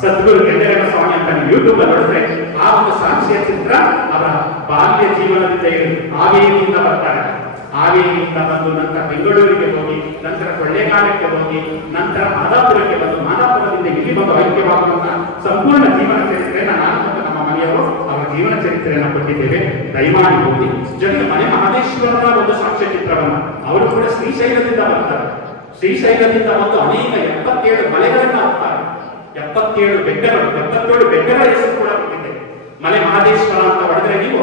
ಸದ್ಗುರು ಕೆಂಡಗಂಡ ಸ್ವಾಮಿ ಅಂತ ನೀವು ಯೂಟ್ಯೂಬ್ ಅಲ್ಲಿ ನೋಡಿದ್ರೆ ಆ ಒಂದು ಸಾಕ್ಷ್ಯ ಚಿತ್ರ ಅವರ ಬಾಲ್ಯ ಜೀವನದಿಂದ ಹಾವೇರಿಯಿಂದ ಬರ್ತಾರೆ. ಹಾವೇರಿಯಿಂದ ಬಂದು ನಂತರ ಬೆಂಗಳೂರಿಗೆ ಹೋಗಿ, ನಂತರ ಕೊಳ್ಳೇಗಾಲಕ್ಕೆ ಹೋಗಿ, ನಂತರ ಮಾದಾಪುರಕ್ಕೆ ಬಂದು, ಮಾದಾಪುರದಿಂದ ಇಲ್ಲಿ ಬಂದು ಐಕ್ಯವಾಗುವಂತಹ ಸಂಪೂರ್ಣ ಜೀವನ ಚರಿತ್ರೆಯನ್ನು ನಾನು ಮತ್ತು ನಮ್ಮ ಮನೆಯವರು ಅವರ ಜೀವನ ಚರಿತ್ರೆಯನ್ನು ಕೊಟ್ಟಿದ್ದೇವೆ. ದಯಮಾಡಿ ಓದಿ. ಜೊತೆಗೆ ಮನೆ ಮಹದೇಶ್ವರರ ಒಂದು ಸಾಕ್ಷ್ಯ ಚಿತ್ರವನ್ನು, ಅವರು ಕೂಡ ಶ್ರೀಶೈಲದಿಂದ ಬರ್ತಾರೆ. ಶ್ರೀಶೈಲದಿಂದ ಬಂದು ಅನೇಕ 77 ಮಲೆಗಳನ್ನ ಹೋಗ್ತಾರೆ. 77 ಬೆಟ್ಟಗಳು, 77 ಬೆಟ್ಟಗಳ ಹೆಸರು ಕೂಡ ಕೊಟ್ಟಿದೆ. ಮಲೆ ಮಹದೇಶ್ವರ ಅಂತ ಹೊಡೆದ್ರೆ ನೀವು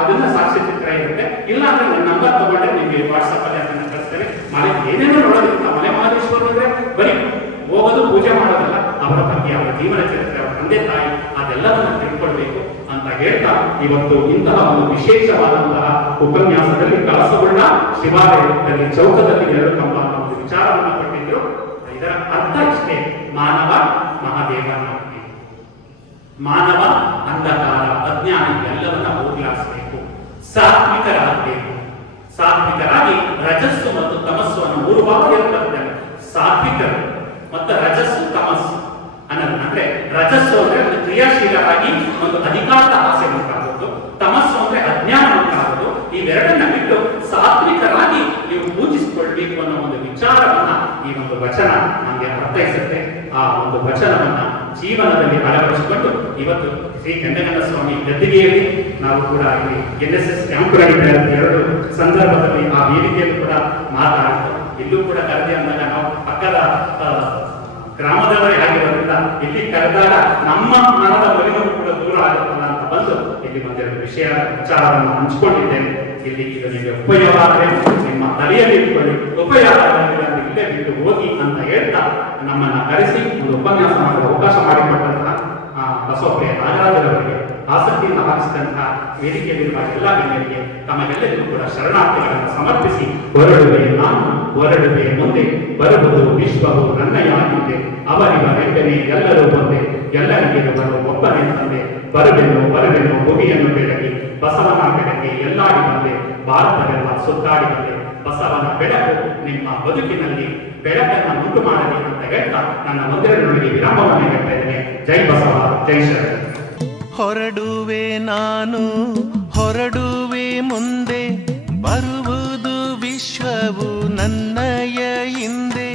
ಅದನ್ನ ಸಾಕ್ಷ್ಯ ಚಿತ್ರ ಇರುತ್ತೆ. ಇಲ್ಲ ಅಂದ್ರೆ ನನ್ನ ನಂಬರ್ ತಗೊಂಡ್ರೆ ನಿಮಗೆ ವಾಟ್ಸಪ್ ಅಲ್ಲಿ ಅದನ್ನ ಕಳಿಸ್ತೇನೆ. ಮಲೆ ಏನೇನೋ ನೋಡೋದಿಲ್ಲ. ಮಲೆ ಮಹದೇಶ್ವರ ಅಂದ್ರೆ ಬರೀ ಹೋಗೋದು ಪೂಜೆ ಮಾಡೋದಲ್ಲ, ಅವರ ಬಗ್ಗೆ ಅವರ ಜೀವನ ಚರಿತ್ರೆ, ಅವರ ತಂದೆ ತಾಯಿ ಅದೆಲ್ಲವನ್ನ ತಿಳ್ಕೊಳ್ಬೇಕು ಅಂತ ಹೇಳ್ತಾ ಇವತ್ತು ಇಂತಹ ಒಂದು ವಿಶೇಷವಾದಂತಹ ಉಪನ್ಯಾಸದಲ್ಲಿ ಕಳಸವುಳ್ಳ ಶಿವಾಲಯದಲ್ಲಿ ಚೌಕದಲ್ಲಿ 2 ಕಂಬ ಅನ್ನೋ ಒಂದು ವಿಚಾರವನ್ನು ಕೊಟ್ಟಿದ್ರು. ಇದರ ಅರ್ಥ ಇಷ್ಟೇ: ಮಾನವ ಮಹಾದೇವನ ಮಾನವ ಅಂಧಕಾರ ಅಜ್ಞಾನ ಎಲ್ಲವನ್ನ ಹೋಗ್ಲಾಡಿಸಬೇಕು, ಸಾತ್ವಿಕರಾಗಬೇಕು. ಸಾತ್ವಿಕರಾಗಿ ರಜಸ್ಸು ಮತ್ತು ತಮಸ್ಸು ಅನ್ನೋ 3 ಭಾಗ ಇರುತ್ತದೆ. ಸಾತ್ವಿಕರು ಮತ್ತು ರಜಸ್ಸು ತಮಸ್ಸು ಅನ್ನೋದು ಅಂದ್ರೆ ರಜಸ್ಸು ಅಂದ್ರೆ ಒಂದು ಕ್ರಿಯಾಶೀಲರಾಗಿ ಒಂದು ಅಧಿಕಾರದ ಆಸೆ ಉಂಟಾಗೋದು, ತಮಸ್ಸು ಅಂದ್ರೆ ಅಜ್ಞಾನ ಉಂಟಾಗೋದು. ಇವೆರಡನ್ನ ಬಿಟ್ಟು ಸಾತ್ವಿಕರಾಗಿ ನೀವು ಪೂಜಿಸಿಕೊಳ್ಬೇಕು ಅನ್ನೋ ಒಂದು ವಿಚಾರವನ್ನ ಈ ಒಂದು ವಚನ ನಮಗೆ ಅರ್ಥೈಸುತ್ತೆ. ಆ ಒಂದು ವಚನವನ್ನ ಜೀವನದಲ್ಲಿ ಅಳವಡಿಸಿಕೊಂಡು ಇವತ್ತು ಶ್ರೀ ಕೆಂಡಗಂಡ ಸ್ವಾಮಿ ಗದ್ದಿಗೆಯಲ್ಲಿ ನಾವು ಕೂಡ ಇಲ್ಲಿ NSS ಕ್ಯಾಂಪ್ಗಳಿಂದ 2 ಸಂದರ್ಭದಲ್ಲಿ ಆ ವೇದಿಕೆಯಲ್ಲಿ ಕೂಡ ಮಾತಾಡಿದ್ದು. ಇಲ್ಲೂ ಕೂಡ ಕರೆದಿ ಅಂದಾಗ ನಾವು ಪಕ್ಕದ ಗ್ರಾಮದವರೇ ಆಗಿರೋದ್ರಿಂದ ಇಲ್ಲಿ ಕರೆದಾಗ ನಮ್ಮ ಮನದ ಒಲಿವು ಕೂಡ ದೂರ ಆಗುತ್ತಲ್ಲ ಅಂತ ಬಂದು ಇಲ್ಲಿ ಒಂದೆರಡು ವಿಚಾರವನ್ನು ಹಂಚಿಕೊಂಡಿದ್ದೇನೆ. ಇಲ್ಲಿ ಇದು ನಿಮಗೆ ಉಪಯೋಗ ಆದರೆ ನಿಮ್ಮ ತಲೆಯಲ್ಲಿ ಇಟ್ಕೊಳ್ಳಿ, ಉಪಯೋಗ ಇಲ್ಲೇ ಬಿಟ್ಟು ಹೋಗಿ ಅಂತ ಹೇಳ್ತಾ ನಮ್ಮನ್ನ ಕರೆಸಿ ಒಂದು ಉಪನ್ಯಾಸ ಮಾಡಲು ಅವಕಾಶ ಮಾಡಿಕೊಟ್ಟಂತಹ ಬಸವಪ್ರಿಯ ನಾಗರಾಜರವರಿಗೆ, ಆಸಕ್ತಿಯಿಂದ ಭಾವಿಸಿದಂತಹ ವೇದಿಕೆಯಲ್ಲಿರುವ ಎಲ್ಲ ಗಣ್ಯರಿಗೆ ತಮಗೆಲ್ಲರಿಗೂ ಕೂಡ ಶರಣಾರ್ಥಿಗಳನ್ನು ಸಮರ್ಪಿಸಿ ಹೊರಡುವೆ ನಾನು, ಹೊರಡುವೆ ಮುಂದೆ, ಬರುವುದು ವಿಶ್ವವು ನನ್ನಯ ಮುಂದೆ, ಅವರಿವರೆಂಬನೆ ಎಲ್ಲರೂ ಒಂದೇ, ಎಲ್ಲರಿಗೆ ಬರುವ ಒಬ್ಬನೇ ತಂದೆ, ಬರುವೆನು ಭೂಮಿಯನ್ನು ಬೆಳಗಿ ಬಸವನ ಬೆಳಗ್ಗೆ ಎಲ್ಲಾಡಿ ಬಂದೆ, ಭಾರತವೆಲ್ಲ ಸುತ್ತಾಡಿ ಬಂದೆ, ಬಸವನ ಬೆಳಕು ನಿಮ್ಮ ಬದುಕಿನಲ್ಲಿ ಬೆಳಕನ್ನು ಉಂಟು ಮಾಡಲಿ ಅಂತ ಹೇಳ್ತಾ ನನ್ನ ಒಂದೆರಡರೊಳಗೆ ವಿರಾಮವನ್ನು ಹೇಳ್ತಾ ಇದ್ದೇನೆ. ಜೈ ಬಸವ, ಜೈ ಶರಣ. ಹೊರಡುವೆ ನಾನು, ಹೊರಡುವೆ ಮುಂದೆ, ಬರುವುದು ವಿಶ್ವವು ನನ್ನಯ ಹಿಂದೆ,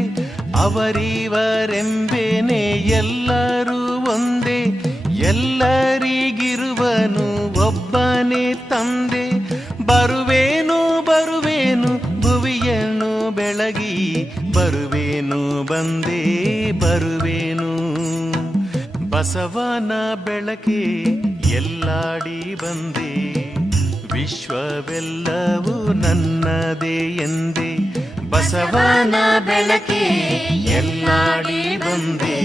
ಅವರಿವರೆಂಬೆ ಒಬ್ಬನೇನೆ ಎಲ್ಲರೂ ಒಂದೇ, ಎಲ್ಲರಿಗಿರುವನು ಒಬ್ಬನೇ ತಂದೆ. ಬರುವೇನು ಬರುವೇನು ಭುವಿಯನ್ನು ಬೆಳಗಿ, ಬರುವೇನು ಬಂದೇ ಬರುವೇನು. ಬಸವನ ಬೆಳಕೆ ಎಲ್ಲಾಡಿ ಬಂದೆ, ವಿಶ್ವವೆಲ್ಲವೂ ನನ್ನದೇ ಎಂದೇ. ಬಸವನ ಬೆಳಕೆ ಎಲ್ಲಾಡಿ ಬಂದೆ,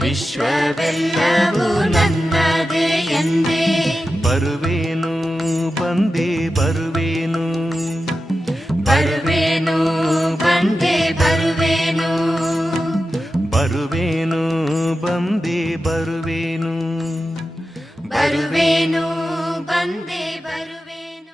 ವಿಶ್ವವೆಲ್ಲವೂ ನನ್ನದೇ ಎಂದೇ. ಬರುವೇನು ಬಂದೆ ಬರುವೇನು, ಬರುವೇನು ಬಂದೆ ಬರುವೇನು, ಬರುವೇನು ಬಂದೆ ಬರುವೇನು, ಬರುವೇನು